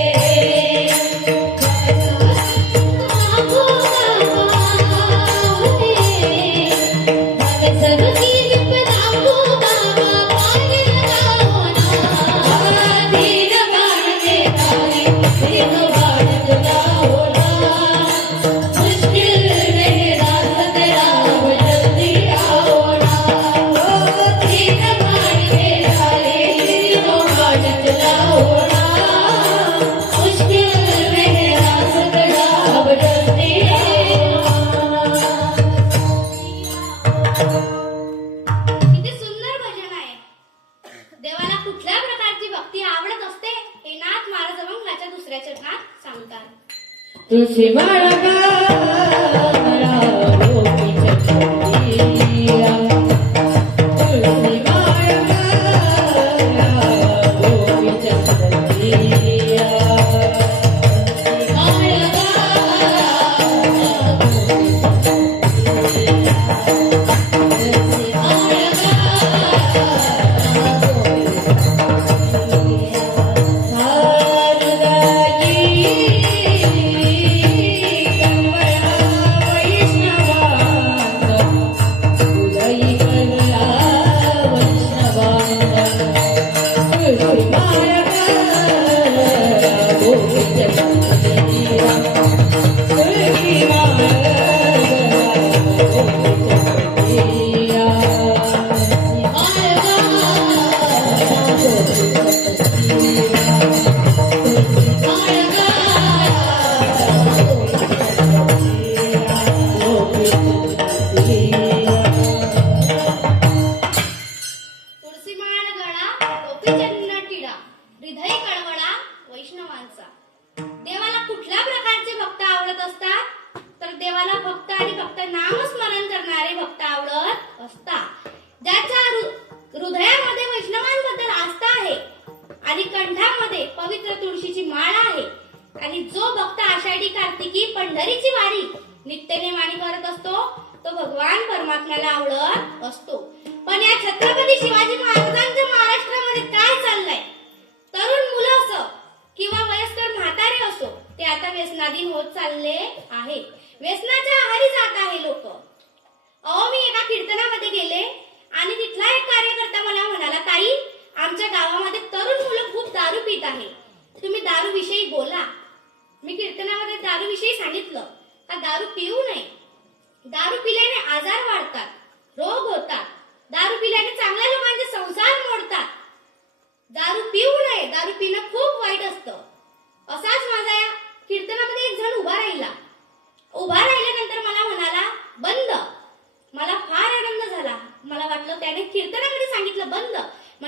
सबकी विपदा को बाबा पार लगाओ ना, तीन बाण के धारे तीनों बाण चलाओ ना, मुश्किल में रास्ते अब जल्दी आओ ना। तीन बाण के धारे तीनों बाण चलाओ ना, मुश्किल में रास्ते अब जल्दी आओ ना। किती सुंदर भजन आहे. देवाला कुठल्या प्रकारची भक्ती आवडत असते हे नाथ महाराज अभंगाच्या दुसऱ्या चरणात सांगतात. तुळशी माळा गाला गोपी चक्रिया, तुळशी माळा गाला गोपी चक्रिया, तुळशी माळा गाला गोपी चक्रिया, तुळशी माळा गाला गोपी चक्रिया, शारदाई कमळा वैष्णवांचा, उदयी कमला वैष्णवांचा, तुळशी माळा गाला गोपी चक्रिया, तुळशी माळा गाला गोपी चक्रिया, तुळशी माळा गाला गोपी चक्रिया, तुळशी माळ गळा गोपीचंद्र टिळा, हृदय कळवळा वैष्णवांचा. देवाला कुठल्या प्रकारचे भक्त आवडत असतात तर देवाला भक्त आणि फक्त नामस्मरण करणारे भक्त आवडत असतात. ज्याच्या हृदयामध्ये वैष्णवांबद्दल आस्था आहे आणि कंठामध्ये पवित्र तुळशीची माळ आहे आणि जो भक्त आषाढी कार्तिकी पंढरीची वारी नित्यनेमाने करत असतो तो भगवान परमात्म्याला आवडत असतो. पण या छत्रपती शिवाजी महाराजांच्या महाराष्ट्रामध्ये काय चाललंय? तरुण मुलं असो किंवा वयस्कर म्हातारे असो ते आता व्यसनाधीन होत चालले आहे. व्यसनाच्या आहारी जात आहे लोक. मी एका कीर्तनामध्ये गेले आणि तिथला एक कार्यकर्ता मला म्हणाला, ताई आमच्या गावामध्ये तरुण मुलं खूप दारू पित आहे, तुम्ही दारू विषयी बोला.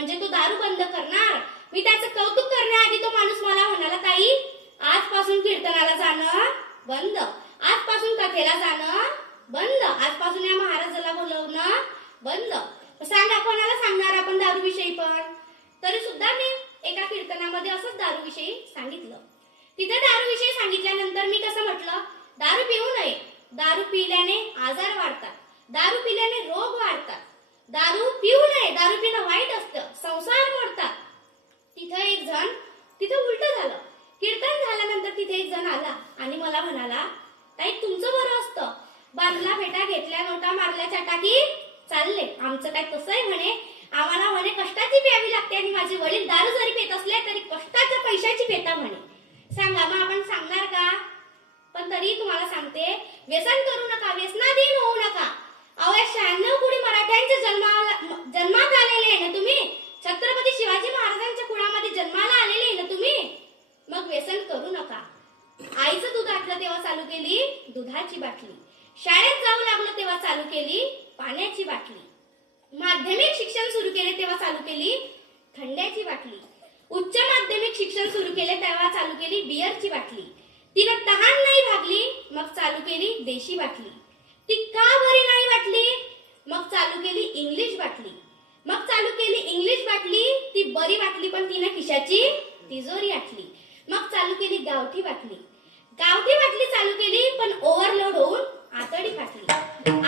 म्हणजे तो दारू बंद करणार. मी त्याचं कौतुक करण्याआधी तो माणूस मला म्हणाला, ताई आजपासून कीर्तनाला जाणं बंद, आजपासून कथेला जाणं बंद, आजपासून या महाराजाला बोलवणं बंद. सांगा कोणाला सांगणार आपण दारूविषयी पण. तरी सुद्धा मी एका कीर्तनामध्ये असंच दारूविषयी सांगितलं. तिथे दारूविषयी सांगितल्यानंतर मी कसं म्हटलं, दारू पिऊ नये, दारू पिल्याने आजार वाढतात, दारू पिल्याने रोग वाढतात, दारू पिऊ नये, दारू पिणं वाईट असतं, संसार मोडतात. तिथं उलट झालं. कीर्तन झाल्यानंतर तिथे एक जण आला आणि मला म्हणाला, ताई तुमचं बरं असतं, बांधला फेटा घेतल्या नोटा मारल्या चटाकी चालले, आमचं काय तसं आहे म्हणे, आम्हाला म्हणे कष्टाची प्यावी लागते आणि माझे वडील दारू जरी पेत असले तरी कष्टाच्या पैशाची पेता म्हणे. सांगा मग आपण सांगणार का? पण तरी तुम्हाला सांगते, व्यसन करू नका, व्यसनाधीन होऊ नका. अहो 96 कोटी मराठ्यांच्या जन्मात आलेले आहे ना तुम्ही, छत्रपती शिवाजी महाराजांच्या कुळामध्ये जन्माला आलेले आहे ना तुम्ही, मग व्यसन करू नका. आईचं दूध आटलं तेव्हा चालू केली दुधाची बाटली, शाळेत जाऊ लागलो तेव्हा चालू केली पाण्याची बाटली, माध्यमिक शिक्षण सुरू केले तेव्हा चालू केली थंड्याची बाटली, उच्च माध्यमिक शिक्षण सुरू केले तेव्हा चालू केली बिअरची बाटली. तिनं तहान नाही भागली मग चालू केली देशी बाटली. ती का बरी नाही वाटली मग चालू केली इंग्लिश बाटली. मग चालू केली इंग्लिश बाटली, ती बरी वाटली पण तिनं खिशाची तिजोरी आटली. मग चालू केली गावठी बाटली. गावठी बाटली चालू केली पण ओव्हरलोड होऊन आतडी फाटली.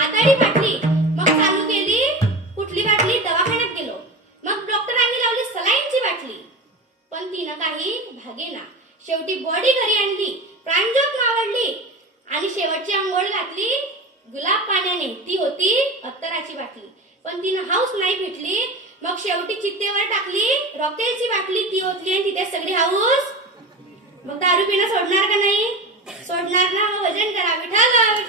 आतडी फाटली मग चालू केली कुठली बाटली, दवाखान्यात गेलो. मग डॉक्टरांनी लावली सलाईनची बाटली, पण तिनं काही भागेना. शेवटी बॉडी घरी आणली, प्राणज्योत मावळली आणि शेवटची अंघोळ घातली गुलाब पाण्याने, ती होती अत्तराची बाटली. पण तिनं हाऊस नाही भेटली, मग शेवटी चित्तेवर टाकली रॉकेलची बाटली, ती ओतली आणि तिथे सगळी हाऊस. मग दारू पिणं सोडणार का नाही? सोडणार ना. मग भजन करा विठ्ठल.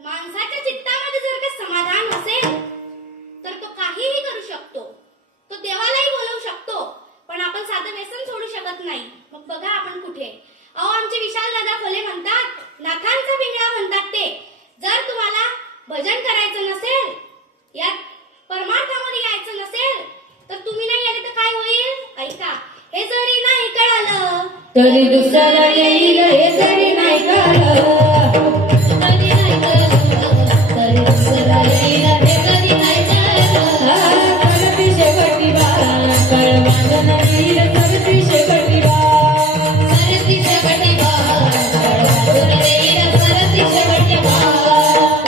माणसाच्या चित्तामध्ये जर का समाधान असेल तर तो काहीही करू शकतो, तो देवालाही बोलवू शकतो. पण आपण साधं व्यसन सोडू शकत नाही. मग बघा आपण कुठे. अहो आमचे विशाल दादा खोले म्हणतात, नाथांचा पिंगळा म्हणतात ते, जर तुम्हाला भजन करायचं नसेल, यात परमार्थामध्ये यायचं नसेल तर तुम्ही नाही आले तर काय होईल ऐका. हे जरी नाही कळालं तरी दुसरा येईल, हे जरी नाही कळलं तरी नाही कळलं, तरी दुसरा येईल, हे जरी नाही कळलं. कळती शेवटी बाळ कळवान नाही, कळती शेवटी बाळ, सरती शेवटी बाळ कळवान नाही, सरती शेवटी बाळ.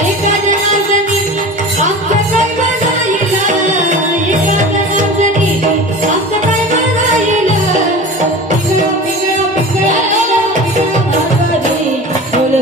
एका जनार्दनी आमच्या काय बनायला, एका जनार्दनी आमच्या काय बनायला. पिंगळा पिंगळा पिंगळा पिंगळा मारवाडी बोल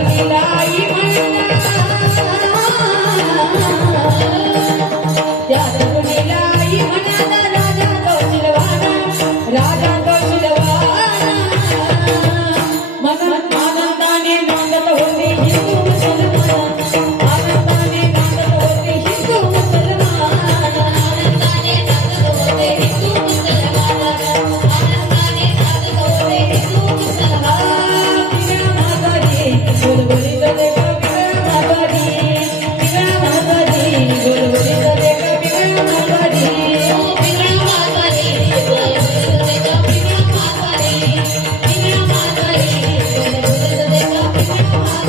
तरुणीलाई म्हणता त्या तरुणीलाई म्हणाला राजा तो शिलवाना राजा तो शिलवाना मन आनंदाने नांदत होते हिंदू मुसलमान आनंदाने नांदत होते हिंदू मुसलमान आनंदाने नांदत होते हिंदू मुसलमान आनंदाने नांदत होते हिंदू मुसलमान पिंगळा म्हातारी गोलगोलीत देखा पिंगळा म्हातारी गोलगोलीत देखा पिंगळा म्हातारी पिंगळा म्हातारी गोलगोलीत देखा पिंगळा म्हातारी पिंगळा म्हातारी गोलगोलीत देखा पिंगळा म्हातारी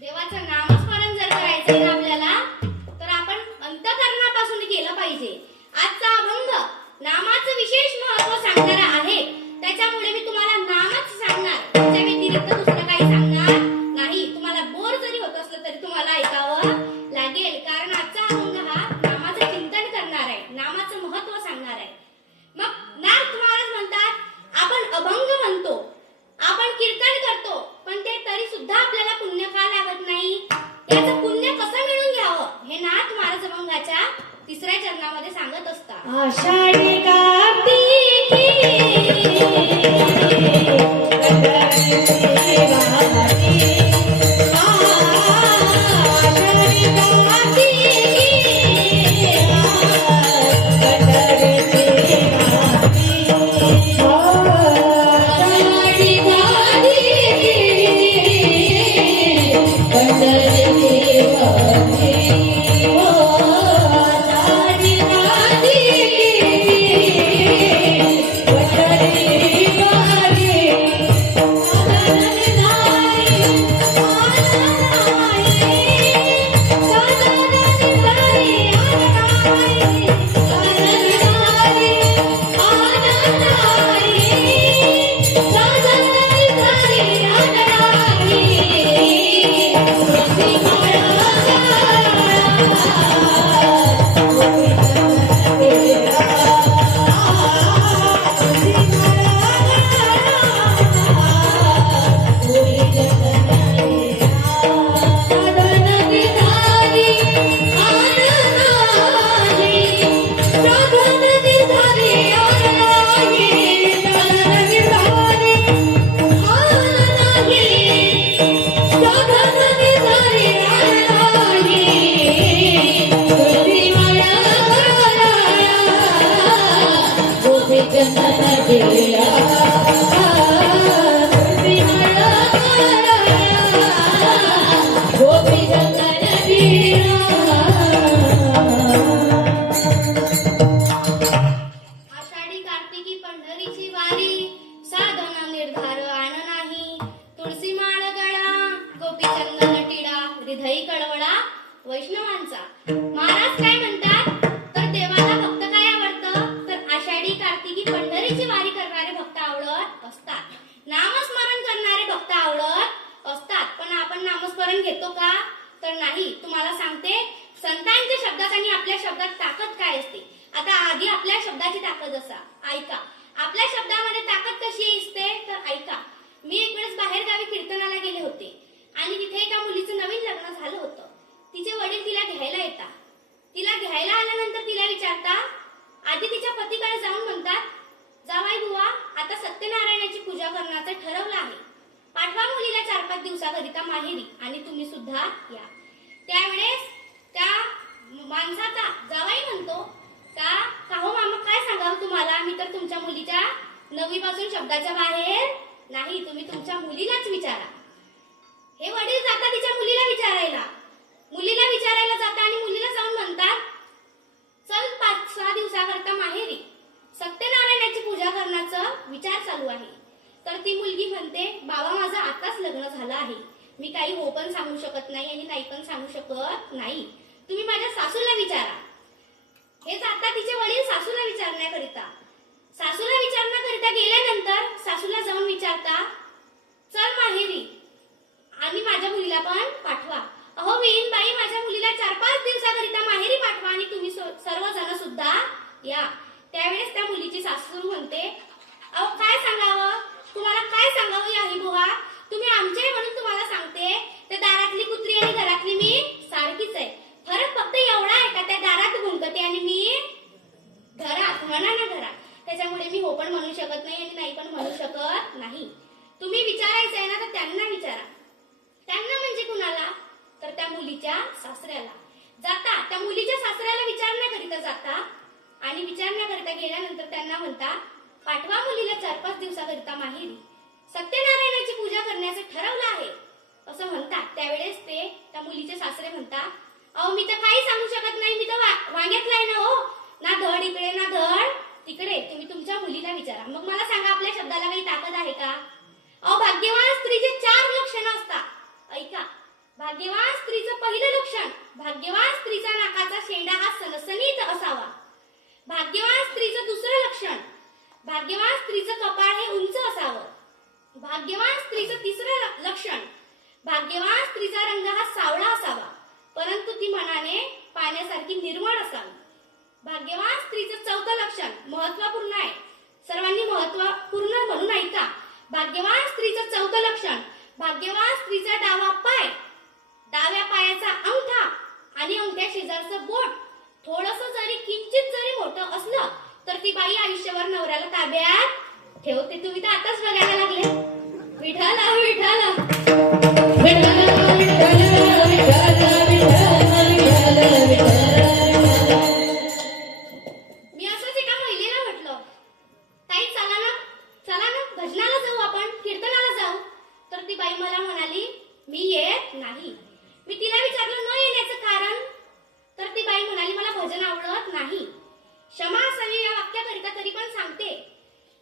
देवाचं नामस्मरण जर करायचंय ना आपल्याला तर आपण अंतःकरणापासून केलं पाहिजे. आजचा अभंग नामाचं विशेष महत्व सांगणारा आहे. त्याच्यामुळे मी तुम्हाला नामच सांगणार, त्याच्या व्यतिरिक्त दुसरं काही सांगणार नाही. तुम्हाला बोर जरी होत असलं तरी तुम्हाला ऐकावं लागेल, कारण आजचा अभंग हा नामाचं चिंतन करणार आहे, नामाचं महत्व सांगणार आहे. मग नाथ महाराज म्हणतात आपण अभंग म्हणतो, आपण कीर्तन करतो, पण ते तरी सुद्धा आपल्याला पुण्य का लागत नाही? याचं पुण्य कसं मिळून घ्यावं हे नाथ महाराज अभंगाच्या 3ऱ्या चरणामध्ये सांगत असतात. आषाढी कार्तिकी पंढरीची वारी आषाढी कार्तिकी पंढरीची वारी आषाढी कार्तिकी पंढरीची वारी आषाढी कार्तिकी पंढरीची वारी साधना निर्धार आण नाही. तुळशी माळ गळा गोपी चंदन टिळा हृदय कळवळा वैष्णवांचा. महाराज काय म्हणतात तर देवाला भक्त काय आवडतं तर आषाढी कार्तिकी पंढरीची वारी करणारे भक्त आवडत असतात, नामस्मरण करणारे भक्त आवडत असतात. पण आपण नामस्मरण घेतो का तर नाही. तुम्हाला सांगते संतांच्या शब्दात आणि आपल्या शब्दात ताकद काय असते. आता आधी आपल्या शब्दाची ताकद असा ऐका, आपल्या शब्दामध्ये ताकद कशी असते तर ऐका. मी एक वेळेस बाहेर गावी कीर्तनाला गेले होते आणि तिथे एका मुलीचं नवीन लग्न झालं होतं. तिचे वडील तिला घ्यायला येतात. तिला घ्यायला आल्यानंतर तिला विचारता, आधी तिच्या पतीकडे जाऊन म्हणतात, जावाई बुवा आता सत्यनारायणाची पूजा करण्याचं ठरवलं आहे, पाठवा मुलीला 4-5 दिवसाकरिता माहेरी आणि तुम्ही सुद्धा या. त्यावेळेस त्या माणसाचा जावाई म्हणतो का हो मामा काय सांगावं तुम्हाला, मी तर तुमच्या मुलीच्या 9वी पासून शब्दाच्या बाहेर नाही, तुम्ही तुमच्या मुलीलाच विचारा. हे वडील जातात तिच्या मुलीला विचारायला जातात आणि मुलीला जाऊन म्हणतात, चल 5-6 दिवसाकरता माहेरी सत्यनारायणाची पूजा करण्याचा विचार चालू आहे. तर ती मुलगी म्हणते, बाबा माझं आताच लग्न झालं आहे, मी काही हो पण सांगू शकत नाही आणि नाही पण सांगू शकत नाही, तुम्ही माझ्या सासूला विचारा. हे जातात तिचे वडील सासूला विचारण्याकरिता गेल्यानंतर सासूला जाऊन विचारता, चल माहेरी आणि माझ्या मुलीला पण पाठवा. अहो बाई माझ्या मुलीला 4-5 दिवसाकरिता माहेरी पाठवा आणि तुम्ही सर्वजण सुद्धा या. त्यावेळेस त्या मुलीची सासू म्हणते, अहो काय सांगावं तुम्हाला, काय सांगावं याही बुवा, तुम्ही आमचे आहे म्हणून तुम्हाला सांगते. त्या दारातली कुत्री आणि घरातली मी सारखीच आहे. फरक फक्त एवढा आहे का त्या दारात भुंकते आणि मी घरात, म्हणा ना घरात. त्याच्यामुळे मी हो पण म्हणू शकत नाही आणि नाही पण म्हणू शकत नाही. तुम्ही विचारायचं आहे ना तर त्यांना विचारा. त्यांना म्हणजे कुणाला? तर त्या मुलीच्या सासऱ्याला. जाता त्या मुलीच्या सासऱ्याला विचारण्याकरिता जाता आणि विचारण्याकरिता गेल्यानंतर त्यांना म्हणता पाठवा मुलीला 4-5 दिवसाकरिता माहेरी. सत्यनारायणाची पूजा करण्याचं ठरवलं आहे असं म्हणतात. त्यावेळेस ते त्या मुलीचे सासरे म्हणतात अहो मी तर काही सांगू शकत नाही, मी तर वांग्यातला आहे ना हो, ना धड इकडे ना धड तिकडे. तुम्ही तुमच्या मुलीला विचारा. मग मला सांगा आपल्या शब्दाला काही ताकद आहे का? अहो भाग्यवान स्त्रीचे 4 लक्षणं असतात. ऐका, भाग्यवान स्त्रीचं पहिलं लक्षण, भाग्यवान स्त्रीचा नाकाचा शेंडा हा सणसणीत असावा. भाग्यवान स्त्रीचं दुसरं लक्षण, भाग्यवान स्त्रीचं कपाळ हे उंच असावं. भाग्यवान स्त्रीचं तिसरं लक्षण, भाग्यवान स्त्रीचा रंग हा सावळा असावा परंतु ती मनाने पाण्यासारखी निर्मळ असावी. भाग्यवान स्त्रीचं चौथं लक्षण महत्त्वपूर्ण आहे, सर्वांनी महत्त्वपूर्ण म्हणून ऐका. भाग्यवान स्त्रीचं चौथं लक्षण, भाग्यवान स्त्रीचा डावा पाय, डाव्या पायाचा अंगठा आणि अंगठ्या शेजारचं बोट थोडंसं जरी किंचित जरी मोठं असलं तर ती बाई आयुष्यभर नवऱ्याला ताब्यात ठेवते. तुम्ही तर आताच बघायला लागले. विठाला विठाला मी असंच एका महिलेला म्हटलं ताई चला ना भजनाला जाऊ, आपण कीर्तनाला जाऊ. तर ती बाई मला म्हणाली मी येत नाही. मी तिला विचारलं न येण्याचं कारण. तर ती बाई म्हणाली मला भजन आवडत नाही. क्षमा असावी या वाक्याकरिता तरी पण सांगते,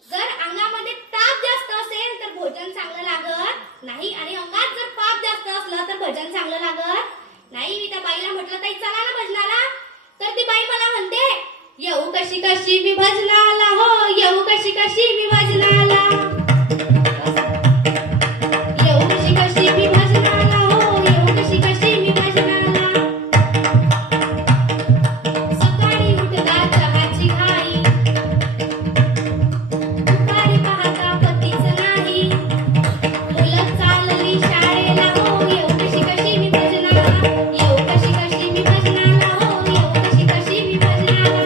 जर अंगामध्ये ताप जास्त असेल तर भोजन चांगलं लागत नाही आणि अंगात जर पाप जास्त असलं तर भजन चांगलं लागत नाही. मी त्या बाईला म्हटलं ताई चला ना भजनाला. तर ती बाई मला म्हणते येऊ कशी कशी मी भजनाला, हो येऊ कशी कशी मी भजनाला, येऊ कशी कशी मी भजनाला, हो येऊ कशी कशी मी भजनाला. सकाळी उठता चहाची घाई, दुपारी पाहता पतीच नाही, मुलं चालली शाळेला, हो येऊ कशी कशी मी भजनाला, येऊ कशी कशी मी भजनाला, हो येऊ कशी कशी मी भजनाला.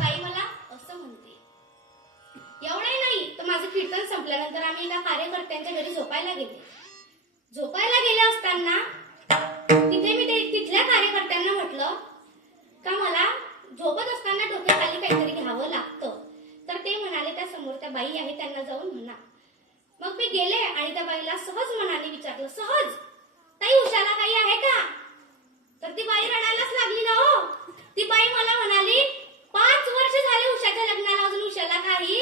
बाई मला असं म्हणते. एवढंही नाही तर माझं कीर्तन संपल्यानंतर आम्ही एका कार्यकर्त्यांच्या घरी झोपायला गेले. झोपायला गेले असताना तिथे मी तिथल्या कार्यकर्त्यांना म्हटलं का मला झोपत असताना डोक्याखाली काहीतरी घ्यावं लागतं. तर ते म्हणाले त्या समोर त्या बाई आहे त्यांना जाऊन म्हणा. मग मी गेले आणि त्या बाईला सहज मनाने विचारलं, सहज ताई उशाला काही आहे का? तर ती बाई रडायलाच लागली ना हो. ती बाई मला म्हणाली 5 वर्ष झाले उषाच्या लग्नाला अजून उषाला काही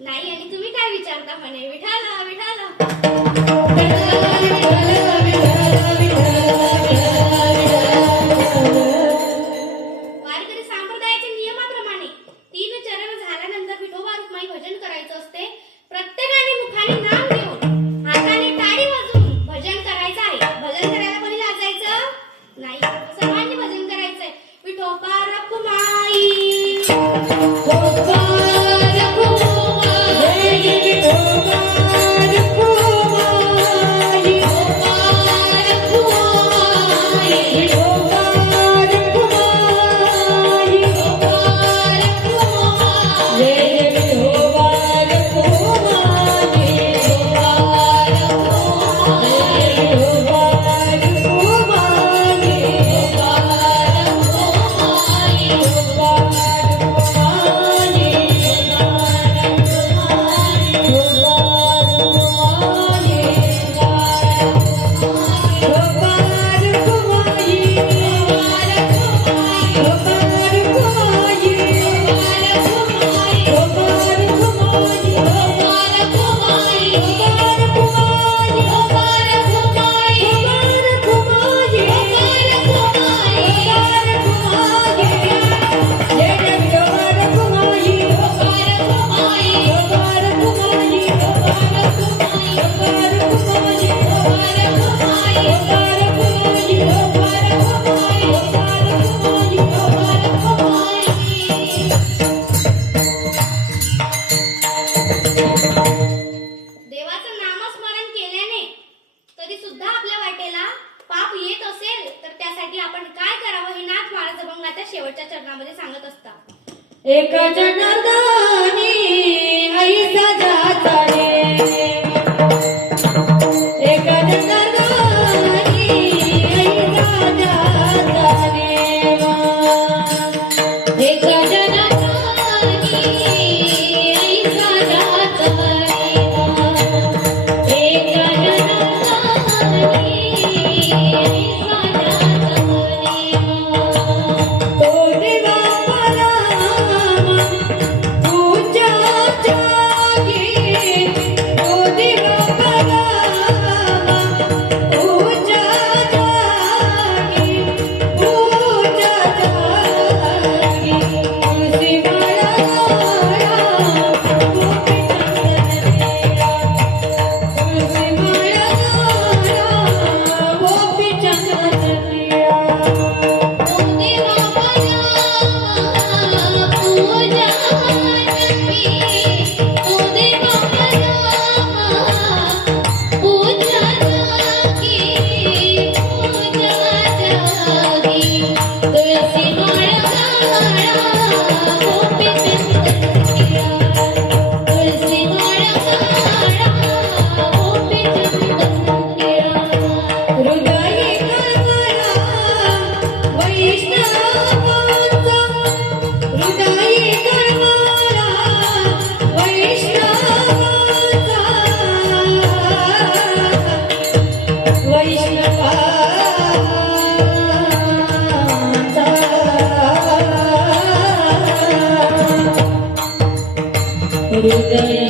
नाही आणि तुम्ही काय विचारता म्हणे. विठाला विठाला वारकरी संप्रदायाच्या नियमाप्रमाणे 3 चरण झाल्यानंतर विठोबा रुक्माई भजन करायचं असते. प्रत्येकाने मुखाने नाम घेऊन हाताने टाळी वाजवून भजन करायचं आहे. भजन करायला कोणी लाजायचं नाही, सर्वांनी भजन करायचंय. विठोबा रुक्माई विठोबा रुक्माई,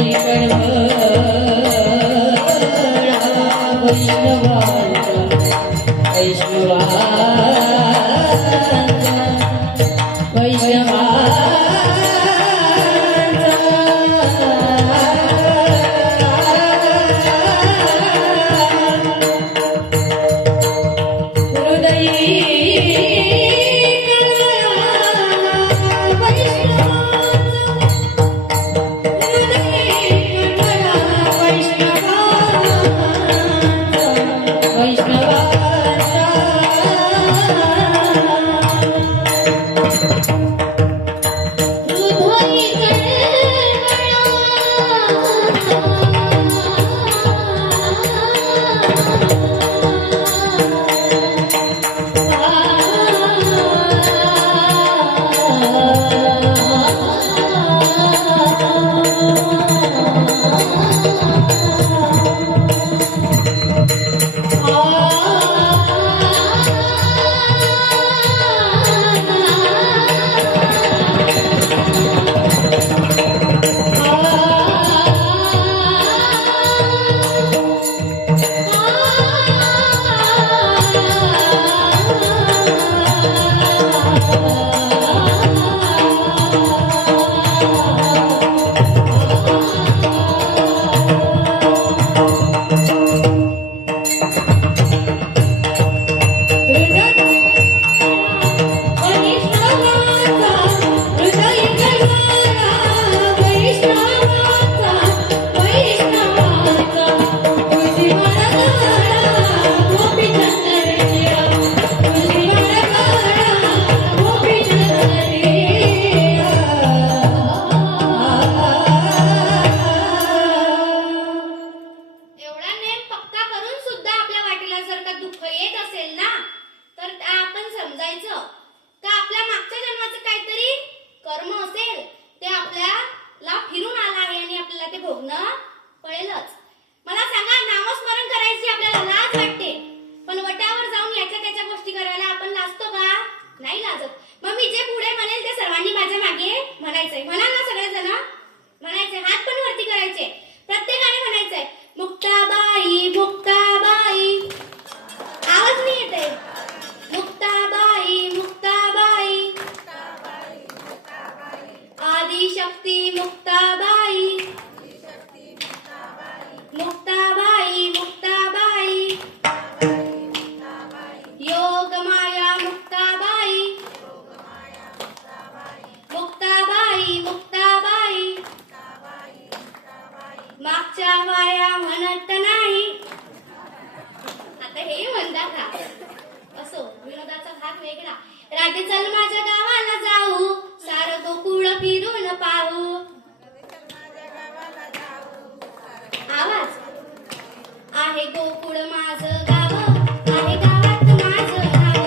हृदयी कळवळा वैष्णवांचा एवढा नेम पक्का करून सुद्धा आपल्या वाटेला जर का दुःख येत असेल ना, तर आपण समजायचं का आपल्या मागच्या जन्माचं काहीतरी कर्म असेल, ते आपल्याला फिरून आलं आहे आणि आपल्याला ते भोगणं पडेलच. मला सांगा, नामस्मरण करायची आपल्याला लाज वाटते, पण वटावर जाऊन याच्या त्याच्या गोष्टी करायला आपण लाजतो का? नाही लाजत. मग मी जे पुढे म्हणेल ते सर्वांनी माझ्या मागे म्हणायचंय. म्हणा ना सगळेजण, म्हणायचे, हात पण वरती करायचे, प्रत्येकाने म्हणायचंय, मुक्ताबाई मुक्ताबाई. आवाज नाही येते. मुक्ताबाई मुक्ताबाई, आदिशक्ती मुक्ताबाई, मुक्ताबाई मुक्ताबाई, योगमाया मुक्ताबाई, मुक्ताबाई मुक्ताबाई, मागच्या वाया म्हणत नाही. आता हे म्हणता का? असो, विनोदाचा भाग वेगळा. राधे चल माझ्या गावाला जाऊ, सारं गोकुळ फिरून पाहू. आवाज आहे, गोकुळ माझं गाव, आहे गावात माझं नाव.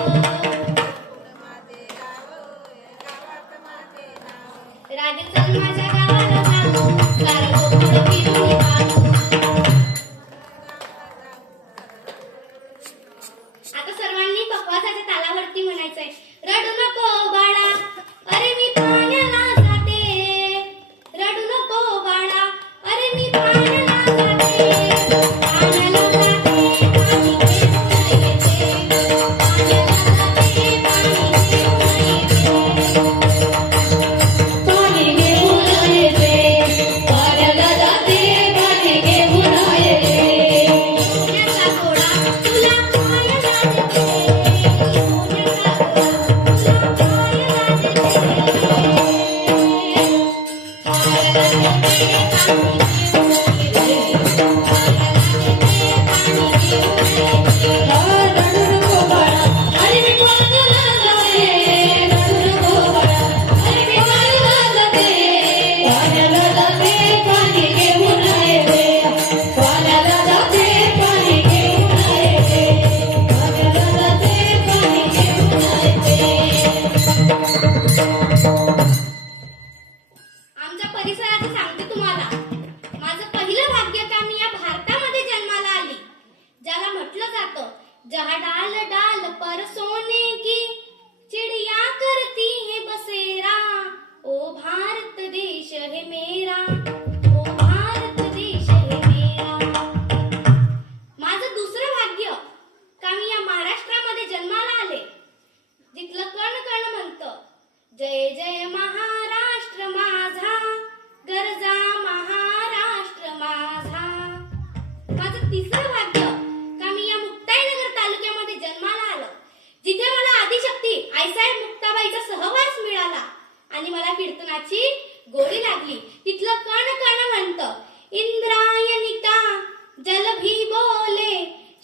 राधे चल माझ्या गावाला जाऊ, सारं गोकुळ फिरून पाहू. आता सर्वांनी पकवासाच्या तालावरती म्हणायचंय, रडू नको बाळा, अरे मी पाण्याला जाते. रडू नको बाळा, अरे मी पाण्याला जाते. पाण्याला जाते, पाणी घेऊन येते. पाण्याला जाते, पाणी घेऊन येते. पाण्याला जाते पाणी घेऊन येते. सोन्याचा घोडा तुला पायाला देते. सोन्याचा घोडा है मेरा, ओ भारत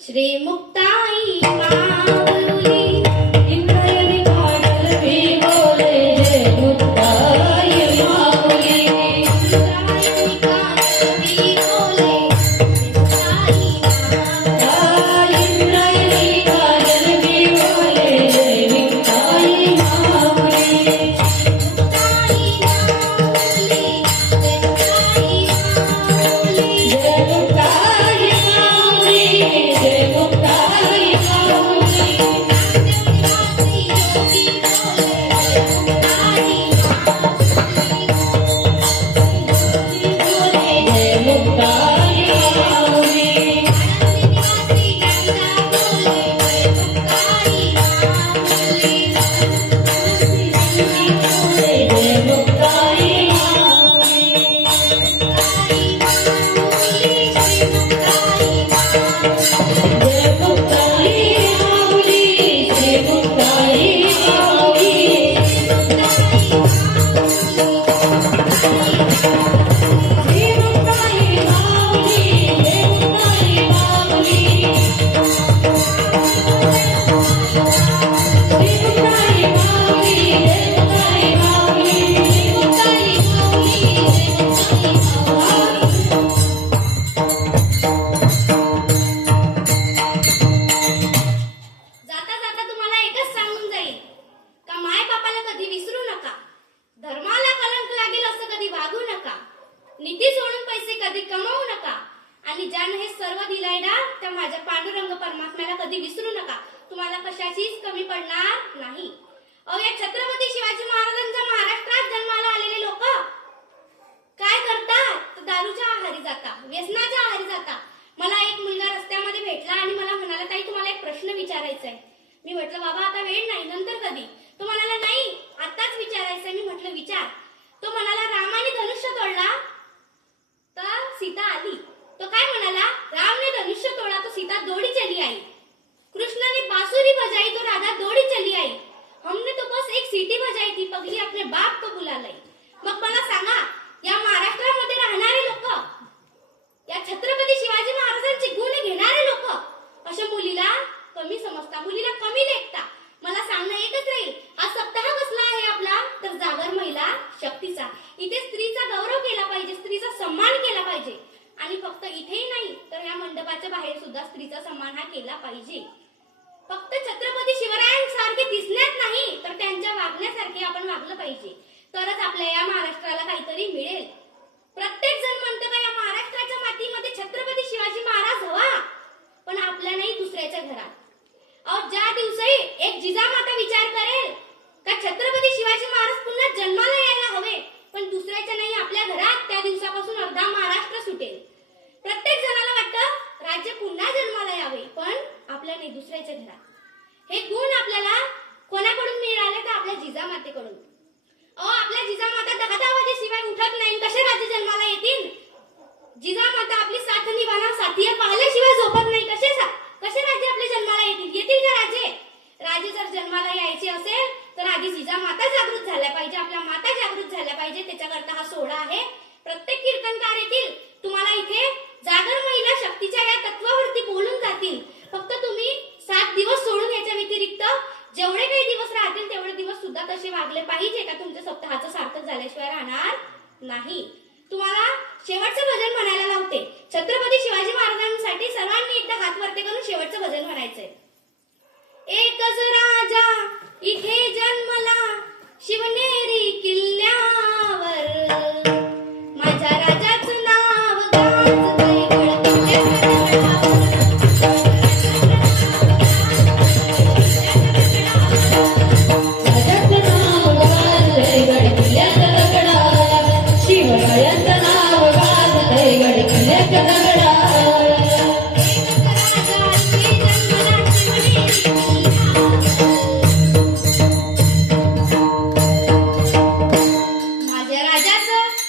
श्री मुक्ताई माऊली इंद्रायणी काजल मी बोले जय मुक्ताई माऊली इंद्रायणी काजळी बोले मुक्ताई माऊली इंद्रायणी काजल मी बोले जय मुक्ताई माऊली मुक्ताई माऊली जय मुक्ताई माऊली जय मुक्ताई माऊली जय मुक्ताई माऊली देवदासी योगी बोले जय मुक्ताई माऊली जय मुक्ताई माऊली आनंदनिवासी गंगा बोले जय मुक्ताई माऊली जय मुक्ताई माऊली जय मुक्ताई माऊली श्री मुक्ताई माऊली श्री मुक्ताई माऊली जय मुक्ताई माऊली श्री मुक्ताई माऊली जय मुक्ताई माऊली श्री मुक्ताई माऊली जय मुक्ताई जाता जाता तुम्हाला एकच सांगून जाईल का माय बापाला कधी विसरू नका, धर्माला कलंक लागेल असं कधी वागू नका, नीती सोडून पैसे कधी कमवू नका आणि ज्यानं हे सर्व दिलंय ना त्या माझ्या पांडुरंग परमात्म्याला कधी विसरू नका. तुम्हाला कशाचीच कमी पडणार नाही. अहो या छत्रपती शिवाजी महाराजांच्या महाराष्ट्रात जन्माला आलेले लोक काय करतात तर दारूच्या आहारी जाता, व्यसनाच्या आहारी जाता. मला एक मुलगा रस्त्यामध्ये भेटला आणि मला म्हणाला ताई तुम्हाला एक प्रश्न विचारायचा आहे. मी म्हटलं बाबा आता वेळ नाही, नंतर कधी. तो म्हणाला नाही आताच विचारायचंय. मी म्हटलं विचार. तो म्हणाला रामाने धनुष्य तोडला तर सीता आली. तो काय म्हणाला राम ने धनुष्य तोड़ा तो सीता दौड़ी चली आई, कृष्ण ने बांसुरी बजाई तो राधा दौड़ी चली आई, हमने तो बस एक सीटी बजाई थी पगली अपने बाप को बुला लाई. मग मला सांगा या महाराष्ट्रामध्ये राहणारे लोक, या छत्रपती शिवाजी महाराजांची गुण घेणारे लोक अशा मुलीला कमी समजता, मुलीला कमी लेखता. मला सांगणं एकच राहील, हा सप्ताह कसला आहे आपला तर जागर महिला शक्तीचा. इथे स्त्रीचा गौरव केला पाहिजे, स्त्रीचा सन्मान केला पाहिजे आणि फक्त इथेही नाही तर या मंडपाच्या बाहेर सुद्धा स्त्रीचा सन्मान हा केला पाहिजे. फक्त छत्रपती शिवरायांसारखे दिसण्यात नाही तर त्यांच्या वागण्यासारखे आपण वागलं पाहिजे, तरच आपल्या या महाराष्ट्राला काहीतरी मिळेल. प्रत्येक जण म्हणतं का या महाराष्ट्राच्या मातीमध्ये छत्रपती शिवाजी महाराज हवा, पण आपल्या नाही दुसऱ्याच्या घरात. अहो ज्या दिवशी एक जिजामाता विचार करेल का छत्रपती शिवाजी महाराज पुन्हा जन्माला यायला हवे पण दुसऱ्याच्या नाही आपल्या घरात, त्या दिवसापासून अर्धा महाराष्ट्र सुटेल. प्रत्येक जणाला वाटतं राज्य पुन्हा जन्माला यावे पण आपल्या नाही दुसऱ्याच्या घरात. हे गुण आपल्याला कोणाकडून मिळाले तर आपल्या जिजामातेकडून. अहो आपल्या जिजामाता 10-10 वाजेशिवाय उठत नाही, कसे राजे जन्माला येतील? जिजामाता आपली साथ निभाना साथीवर पाहिल्याशिवाय झोपत नाही, कसे राजे आपल्या जन्माला येतील? येतील का राजे? राजे जर जन्माला यायचे असेल तर आधी जिजामाता जागृत झाल्या पाहिजे, आपल्या माता जागृत झाल्या पाहिजे. त्याच्याकरता हा सोहळा आहे. प्रत्येक कीर्तनकार येतील, तुम्हाला इथे जागर महिला शक्तीच्या या तत्वावरती बोलून जातील. फक्त तुम्ही 7 दिवस सोडून याच्या व्यतिरिक्त जेवढे काही दिवस राहतील तेवढे दिवस सुद्धा तसे वागले पाहिजे का तुमच्या सप्ताहाचं सार्थक झाल्याशिवाय राहणार नाही. तुम्हाला शेवटचं भजन म्हणायला लावते. छत्रपती शिवाजी महाराजांसाठी सर्वांनी एकदा हात वरती करून शेवटचं भजन म्हणायचंय. एकच राजा इथे जन्मला शिवनेरी किल्ल्यावर, माझ्या राजाचं नाव गाजतंय गडकिल्ल्याच्या गडावर. राजाचं नाव गाजतंय गडकिल्ल्याच्या दगडावर, शिवरायांचं नाव गाजतंय गडकिल्ल्याच्या दगडावर. माझ्या राजाचं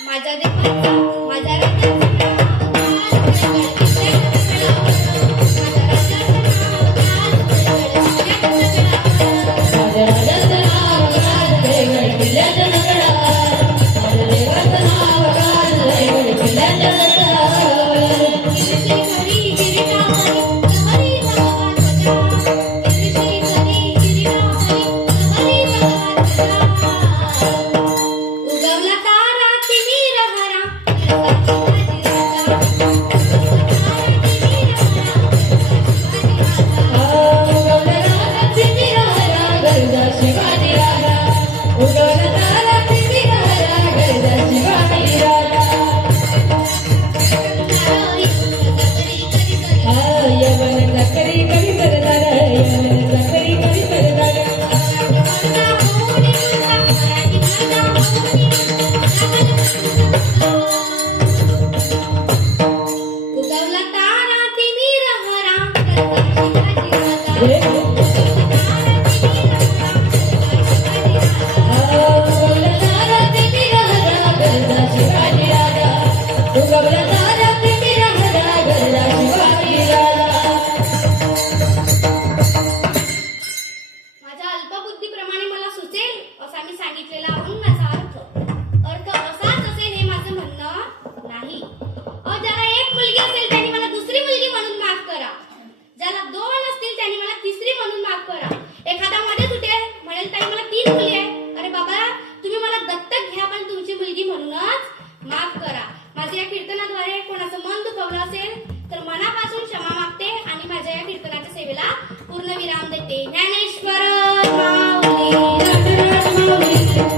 म्हणजे माझ्या अल्पबुद्धीप्रमाणे मला सुचेल असा मी सांगितलेला अभंगाचा अर्थ असाच असेल हे माझं म्हणणं नाही. ज्याला एक मुलगी असेल त्यांनी मला दुसरी मुलगी म्हणून माफ करा. ज्याला दोन असतील त्यांनी मला तिसरी म्हणून माफ करा. एखादा मध्येच उठेल म्हणेल ताई मला 3 मुली आहे. अरे बाबा तुम्ही मला दत्तक घ्या पण तुमची मुलगी म्हणूनच माफ करा. माझ्या या कीर्तनाद्वारे कोणाचं मन दुखवलं असेल तर मनापासून क्षमा मागते आणि माझ्या या कीर्तनाच्या सेवेला पूर्ण विराम देते. ज्ञानेश्वर माऊली. माऊली